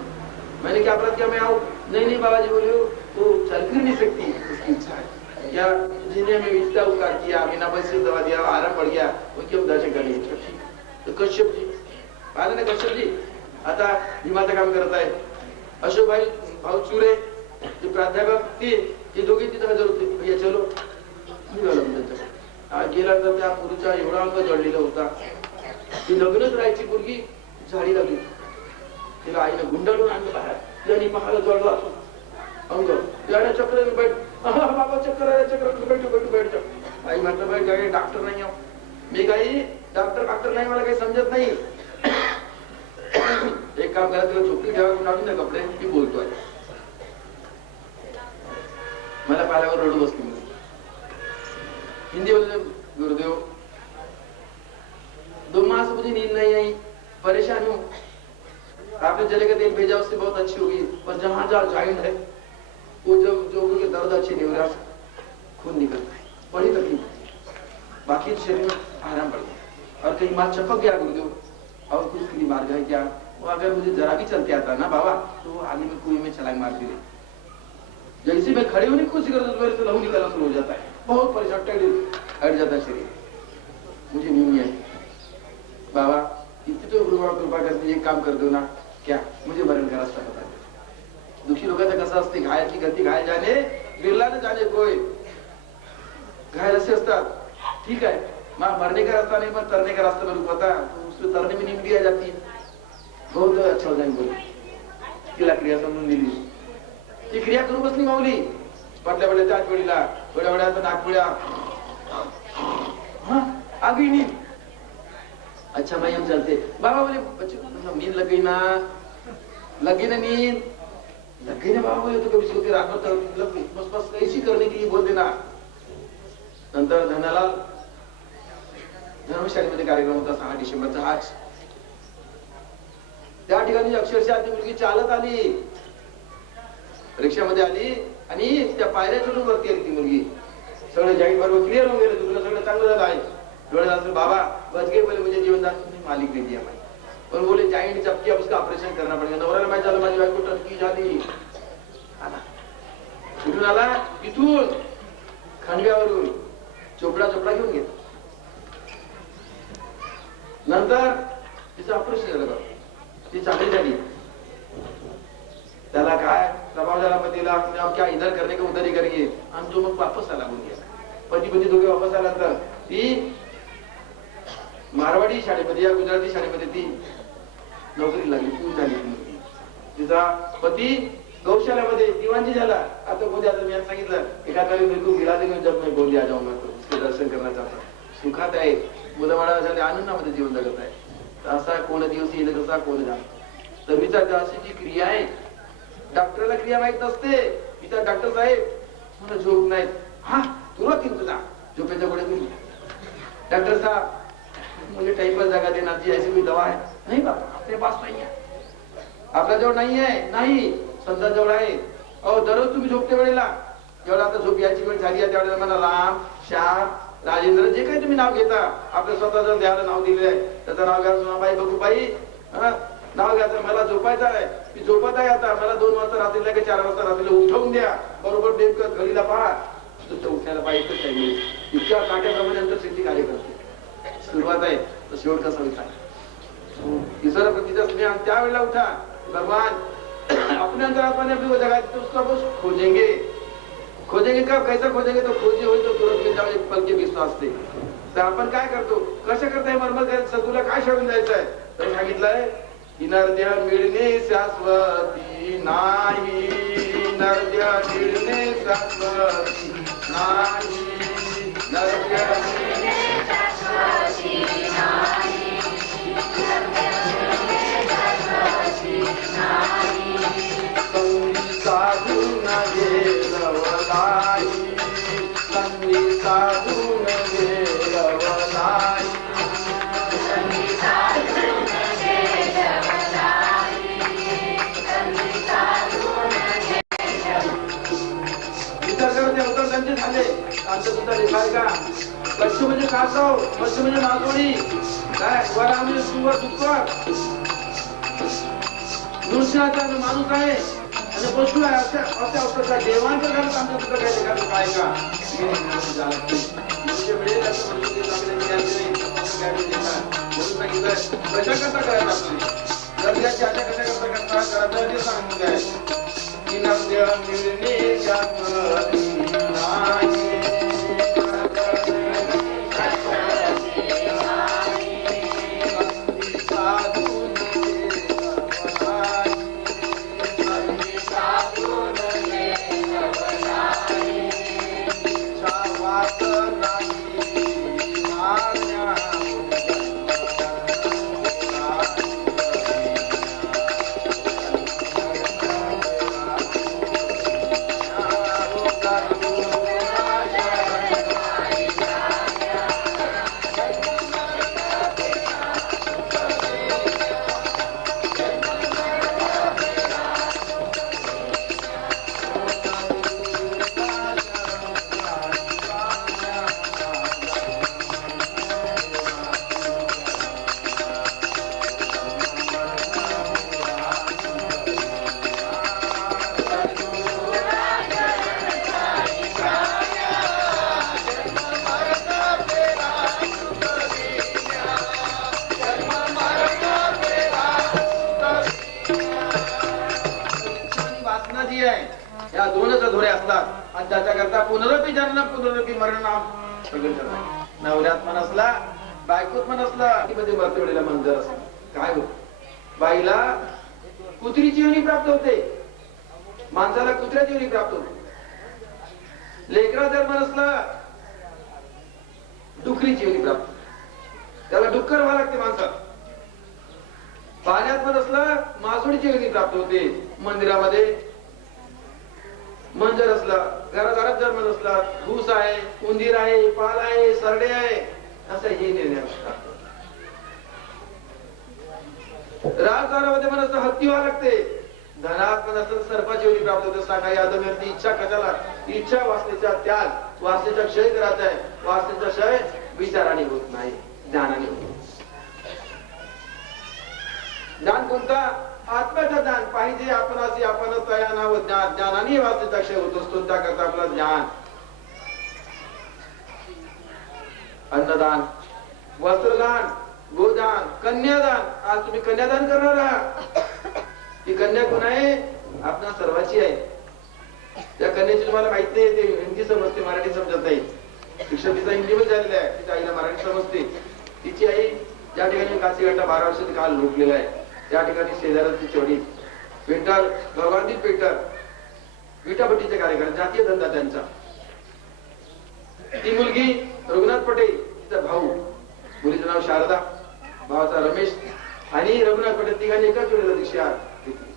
मैंने क्या अपराध किया मैं आऊं. नहीं बाबा जी बोले वो चल फिर नहीं सकती उसकी इच्छा है या जिन्हें हमें इतना उपकार किया बिना पैसे दवा दिया आराम पड़ गया उनके हम दर्शन कर लिए. तो कश्यप जी आले ना कश्यप जी आता भीमाचं काम करत आहे. अशोक भाऊ चुरे ते प्राध्यापक ते दोघे तिथे हजर होते. भैया चलो गेला तर त्या पुरुषा एवढा अंग जळलेला होता ती लग्नच राहायची मुलगी झाडी लागली तिला आईनं गुंडाळून आणलं बाहेर त्यांनी पहायला जळला असो अंग त्याने चक्र बैठ बाबा चक्कर बैठ आई म्हटलं बाई काही डॉक्टर नाही मी काही डॉक्टर नाही मला काही समजत नाही. एक काम करा तिला झोपडी ठेवा गुंडाळून द्या कपडे मी बोलतोय. मला पाल्यावर रडू बसली हिंदी बोलते गुरुदेव 2 मास मुझे नींद नहीं आई परेशान हूँ आपने जले का तेल भेजा उससे बहुत अच्छी होगी पर जहाँ जहाँ जॉइंट है वो जो उनके दर्द अच्छे नहीं हो रहा खून निकलता है बड़ी तकलीफ बाकी शरीर में आराम पड़ गया और कहीं मार चपक गया गुरुदेव और कुछ के लिए मार गया क्या वो अगर मुझे जरा भी चलते आता ना बाबा तो वो आगे में कुएं में छलांग मारती रही. जैसे मैं खड़े होने की कोशिश करता हूँ मेरे से लहू निकलना शुरू हो जाता है बहुत परेशान हट जाता है शरीर. मुझे नींद नहीं आई बाबा इतनी तो कृपा करते एक काम कर दो ना क्या मुझे मरण का रास्ता बता दो. दुखी लोकांचं कसं असते घायल की गती घायल जाणे बिरला न जाणे कोई घायल असे असतात ठीक है मरने का रास्ता नहीं पर तरने का रास्ता मेरे को पता तो उसमें तरने में नींद भी आ जाती है. बहुत अच्छा हो जाएंगे बोले तिला क्रिया समजून दिली ती क्रिया करू बसली माऊली पटल्या पडल्या त्याच वेळीला थोड्या वेळात नागपुड्या आगी नींद. अच्छा भाई हम चलते बाबा बोले बच्चों नींद लग गई ना नींद लग गई ना बाबा बोले तो कभी सोते रात भर बस ऐसी करने के लिए बोल देना. नंतर धनालाल धर्मशाळेमध्ये कार्यक्रम होता 6 डिसेंबरचा हाच त्या ठिकाणी अक्षरशः ती मुलगी चालत आली रिक्षामध्ये आली आणि त्या पायऱ्या चढून वरती आली ती मुलगी. सगळं जॉईंट बरोबर क्लिअर होऊन गेलं तुला सगळं चांगलं झालं आहे डोळे असेल बाबा बच गए बोले मुझे जीवन दान तुमने मालिक ने दिया भाई और बोले जाइंट चपकी, अब उसका ऑपरेशन करना पड़ेगा. नवऱ्याला माहिती झालं माझी बायको टणकी झाली. कुठून आला? इथून खांडव्यावरून चोपडा घेऊन गेला. नंतर तिचं ऑपरेशन झालं. ती चांगली झाली. त्याला काय प्रभाव झाला पतीला, क्या इधर करने का उधर ही करेंगे. आणि तो मग वापस आला म्हणून गेला. पती दोघे वापस आल्यानंतर ती मारवाडी शाळेमध्ये या गुजराती शाळेमध्ये ती नोकरी लागली. खूप झाली. तिचा पती गौशाल्यामध्ये दिवाणजी झाला. आता बोलले, आता मी सांगितलं एका तारीख मेरे को गिरा देंगे जब मैं बोल दिया जाऊंगा तो उसके दर्शन करना चाहता. सुखात आहे, मुलबाळा झाले, आनंदामध्ये जीवन जगत आहे. असा कोण दिवस येईल कसा कोण जाण. तरीचा अशी क्रिया आहे. डॉक्टरला क्रिया माहित नसते. इथं डॉक्टर साहेब मला झोप नाही. हा तुरंत तुझा झोपेच्या गोळ्या दिली. डॉक्टर साहब मुझे टाइफाइड लगा देना चाहिए, ऐसी कोई दवा है? नहीं बाबा आपके पास नहीं है. आपल्या जवळ नाही आहे? नाही. संत जवळ आहे. अहो दररोज तुम्ही झोपते वेळेला, जेवढा आता झोप याची वेळ झाली आहे त्यावेळेला मला राम, श्याम, राजेंद्र जे काही तुम्ही नाव घेता, आपल्या स्वतःच देहाला नाव दिलेलं आहे, त्याचं नाव घ्या. सोनाबाई, बघूबाई, नाव घ्यायचं. मला झोपायचं आहे, मी झोपत आहे. आता मला 2 वाजता रात्रीला की 4 वाजता रात्रीला उठवून द्या. बरोबर नेमकं घडीला पहा. तुमचं उठण्याला पाहिजे टाइम इतक्या काट्याप्रमाणे अंतरशक्ती कार्य करते. सुरुवात आहे तर शेवट कसा होता. ईश्वर प्रतीचा स्नेह. त्यावेळेला उठा. भगवान अपने अंतरात्मा ने अपनी जगह तो उसका बस खोजेंगे. का कैसा खोजेंगे? तो खोजी होईल तो तुरंत मिळता एक पल के विश्वास से. तर आपण काय करतो, कसं करताय मर्मर करायचं, सगुला काय शोधून द्यायचं आहे. तर सांगितलंय नरद्या मिळणे शाश्वती नाही. नरद्या मिळणे शाश्वती नाही. नरद्या मिळणे शाश्वती नाही. साधू नये रवलाई. संगी साधू नये रवलाई. त्यांचे झाले. आमचं सुद्धा लिखाय का कच्छ म्हणजे कासव, मत्स्य म्हणजे मासोळी, काय वरा म्हणजे सुवर दुःखर, मनुष्याचा माणूस आहे आणि पशु आहे. अशा अवस्था देवांच्या घरात आमचं सुद्धा काही लिखायचं काय का म्हणजे मिळेल असं म्हणून कशा करता करायचं आपल्याला नद्याची आशा कशा करता करायचं ते सांगून द्या की नद्या मिळणे या दोनच धोरे असतात आणि त्याच्याकरता पुनरपी जन्म पुनरपी मरण नवऱ्यात मन असला बायकोत मन असला मध्ये मरते वेळेला मन जर असला काय होत. बाईला कुत्रीची योनी प्राप्त होते, माणसाला कुत्र्याची योनी प्राप्त होते. लेकरा जर मन असला डुकरीची योनी प्राप्त होते, त्याला डुक्कर व्हावं लागते माणसाला. पाण्यात मन असला मासोळीची योनी प्राप्त होते. मंदिरामध्ये मन जर असला, घराघरात जर मन असला, घूस आहे, उंदीर आहे, पाल आहे, सरडे आहे, असं हे निर्णय असतात. राजदारामध्ये मन असं हत्ती व्हावं लागते. धनात मन असं सर्पाची योनी प्राप्त होते. सांगा यादवती इच्छा कशाला? इच्छा वासनेचा त्याग, वासनेचा क्षय करायचा आहे. वासनेचा क्षय विचाराने होत नाही, ज्ञानाने होत. ज्ञानाने वाचण्याचा क्षय होत असतो, त्याकरता आपला ज्ञान, अन्नदान, वस्त्रदान, गोदान, कन्यादान. आज तुम्ही कन्यादान करणार आहात. ती कन्या कोण आहे? आपणा सर्वाची आहे. त्या कन्याची तुम्हाला माहित नाही, ते हिंदी समजते, मराठी समजत नाही. शिक्षण तिचा हिंदीमध्ये झालेला आहे, तिच्या आईला मराठी समजते. तिची आई ज्या ठिकाणी काशीघाटला 12 वर्षाचा काल लुटलेला आहे, त्या ठिकाणी शेजारात तिची वडील पेंटर, भगवानजी पेंटर, विटाभट्टीचे कार्यक्रम, जातीय धंदा त्यांचा. ती मुलगी रघुनाथ पटेल, तिचा भाऊ, मुलीचं नाव शारदा, भावाचा रमेश, आणि रघुनाथ पटेल तिघांनी एकाच वेळेला दीक्षा घेतली.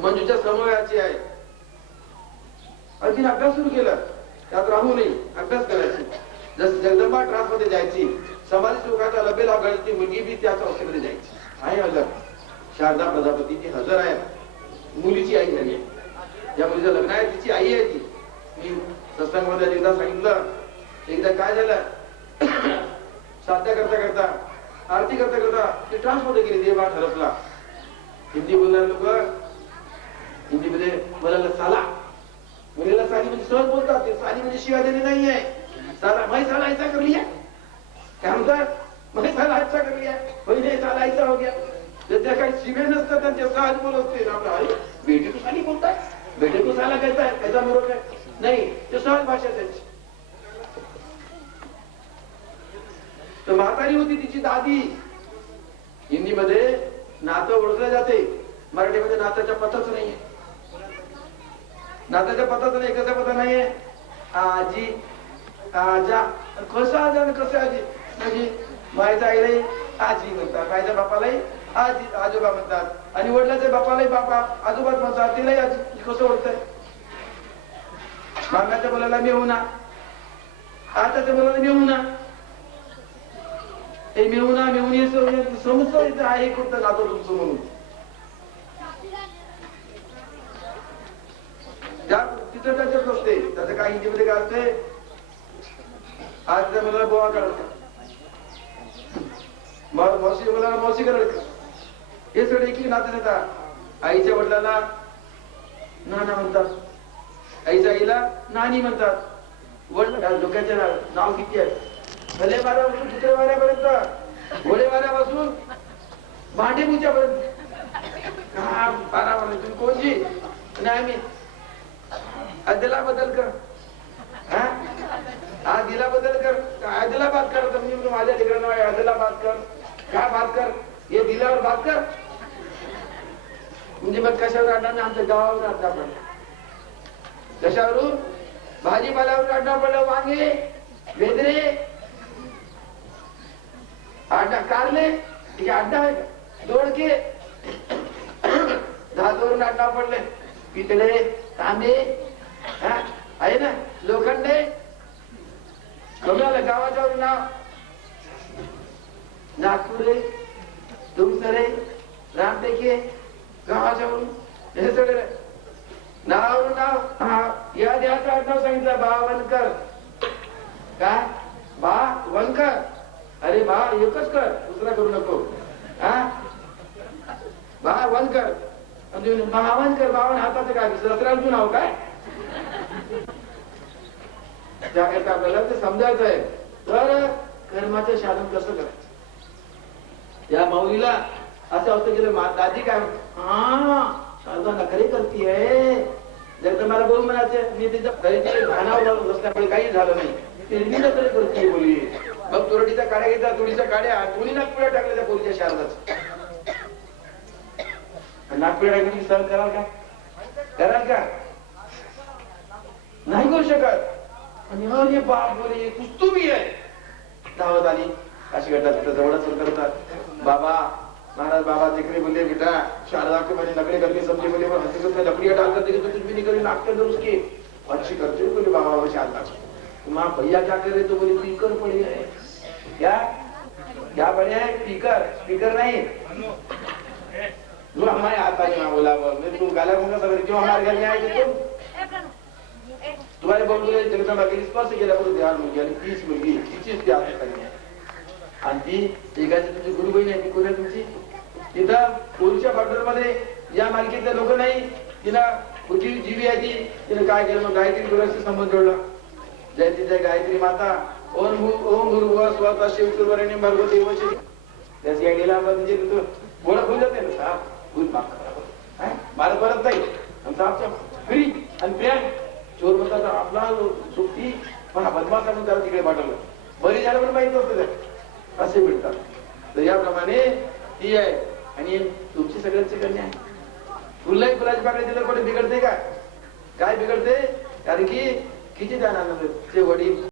मंजूच्या समवयाची आहे. तिने अभ्यास सुरू केला, त्यात राहू नये, अभ्यास करायची. जस जगदंबा ट्रान्स मध्ये जायची, समाज सुखाचा लभे लाभ घालती, मुलगी बी त्या संस्थेमध्ये जायची. आहे हजर शारदा प्रजापती, ती हजर आहे, मुलीची आई झाली आहे. ज्या मुलीचं लग्न आहे तिची आई आहे ती. मी सत्संगमध्ये एकदा सांगितलं, एकदा काय झालं, साध्या करता करता, आरती करता करता ती ट्रान्स मध्ये गेली, देवा ठरपला. हिंदी बोलणारे लोक हिंदीमध्ये बोलायला साला, मुलीला साली म्हणजे सहज बोलतात. ते साली म्हणजे शिवाय देणे नाही आहे. साला मैं साला ऐसा कर लिया, काय म्हणतात, मैं साला अच्छा कर लिया, पहिले साला ऐसा हो गया. त्या काही शिवे नसतात, त्यांचे सहज बोल असते. आपला बेटे को साली बोलताय, बेटे को साला कहता है, कैसा मूर्ख है. नाही, ते सहज भाषा त्यांची. तर म्हातारी होती तिची दादी. हिंदीमध्ये नातं ओळखलं जाते, मराठीमध्ये नात्याच्या पताच नाहीये. नात्याच्या पताच नाही. कसा पता नाहीये? आजी, आजा, कसं आजा आणि कसं आजी. म्हणजे मायच्या आईलाही आजी म्हणतात, मायच्या बापालाही आजी, आजोबा म्हणतात, आणि वडिलाच्या बापालाही बापा, आजोबाच म्हणतात, तिलाही आजी. कसं ओळखतंय? मामाच्या मुलाला मेहुणा, आताच्या मुलाला मेहुणा. हे मेहुणा मेहुणी समजत आहे कोणतं नातं तुमचं म्हणून. तिथं त्याच्यात नसते. त्याचं काही हिंदीमध्ये काय असते, आज त्या मुलाला बोवा काढत, मावशी मुलाला मावशी करायचं. हे सगळे की नाते देतात. आईच्या वडिलाला नाना म्हणतात, आईच्या आईला नानी म्हणतात. वडील लोकांचे नाव किती आहे, भले वाऱ्यापासून कुत्रे वाऱ्यापर्यंत, घोडे वाऱ्यापासून भांडे पुच्यापर्यंत. तुम्ही कोणची? आणि आम्ही अदला बदल कर, दिला बदल कर, अदला बात कर. तुम्ही माझ्या ठिकाणी अदला बात कर, काय बात कर, हे दिल्यावर बात कर. म्हणजे मग कशावर आणणार? आमच्या गावावर आणणार पडलं. कशावरून? भाजीपाल्यावर आणणार पडलं. वांगे, भेंदरे, आड्डा कारले, ठीक आहे, अड्डा आहे का, दोडके, धातूवरून आणणार पडले. पितळे, तांबे आहे ना, लोखंडे. कमला गावाच्यावर नाव नागपुरे, तुमसरे, रामटेके, गावाच्यावरून हे सगळे नावावरून नाव. या देहाचं नाव सांगितलं, बावनकर. काय बावनकर? अरे बा एकच कर, दुसरा करू नको. बावनकर महावनकर, बावन हाताचं काय, दसऱ्याचं नाव काय? त्याकरता आपल्याला ते समजायचं आहे. तर कर्माचं साधन कसं करायचं? त्या माऊलीला असं होतं गेलं, दादी काय शारदा नखरे करतीये. जर तुम्हाला बोल म्हणायचं, मी तिच्या घाणावर बसल्यामुळे काही झालं नाही, ती नखरे करतीये बोली. मग तुरडीच्या काड्या घेतल्या, तुळीच्या काड्या दोन्ही नागपुड्या टाकल्या त्या पोरीच्या शारदाच. नागपुड्या टाकली सहन कराल का? कराल का? नाही करू शकत. आणि अरे बाप बोले कुस्तू बी आहे. धावत आली काशीघाटात, जवळच करतात. बाबा महाराज, बाबा देखणे बोले, बेटा शारदा के मैंने नकली करके समझे, बोले हकीकत में लकड़ियां डाल करते तो कुछ भी नहीं करी, नाक के अंदर उसकी अच्छी करते बोले बाबा वो शारदा। माँ भैया क्या कर रहे? तो बोले पीकर पड़े है। क्या क्या पड़े है? पीकर, स्पीकर नहीं। जो हमारे आता नहीं, बोला तुम गाला घूमना सवेरे क्यों हमारे घर में आए थे? तुम तुम्हारे बंधुले जगदंबा के स्पर्श केला बरोबर ध्यान मुलगी आणि तीच मुलगी तिचीच ती आता खाली. आणि ती एकाची तुमची गुरुबहीण आहे, ती कोण आहे तुमची? तिथं पोलीसच्या बॉर्डर मध्ये या मालकीतले लोक नाही, तिला कुठली जीवी आहे ती, तिने काय केलं मग गायत्री गुरुशी संबंध जोडला. जयती जय गायत्री माता ओम गुरु स्वतः शिवकुरवरणी भरगो देवची त्याची आयडीला म्हणजे तू ओळख होऊन जाते ना साप भूत माग भारत परत नाही सापच्या फ्री आणि प्रेम चोर म्हणतात आपला सुट्टी पण हा बदमाश म्हणून त्याला तिकडे पाठवलं. बरी झालं पण माहित नसतं त्या असे मिळतात. तर याप्रमाणे ती आहे आणि तुमची सगळ्यांची कन्या आहे. फुललाही फुलाची पाकळी दिलं पण बिघडते का? काय बिघडते? कारण की किती जाणार ते वडील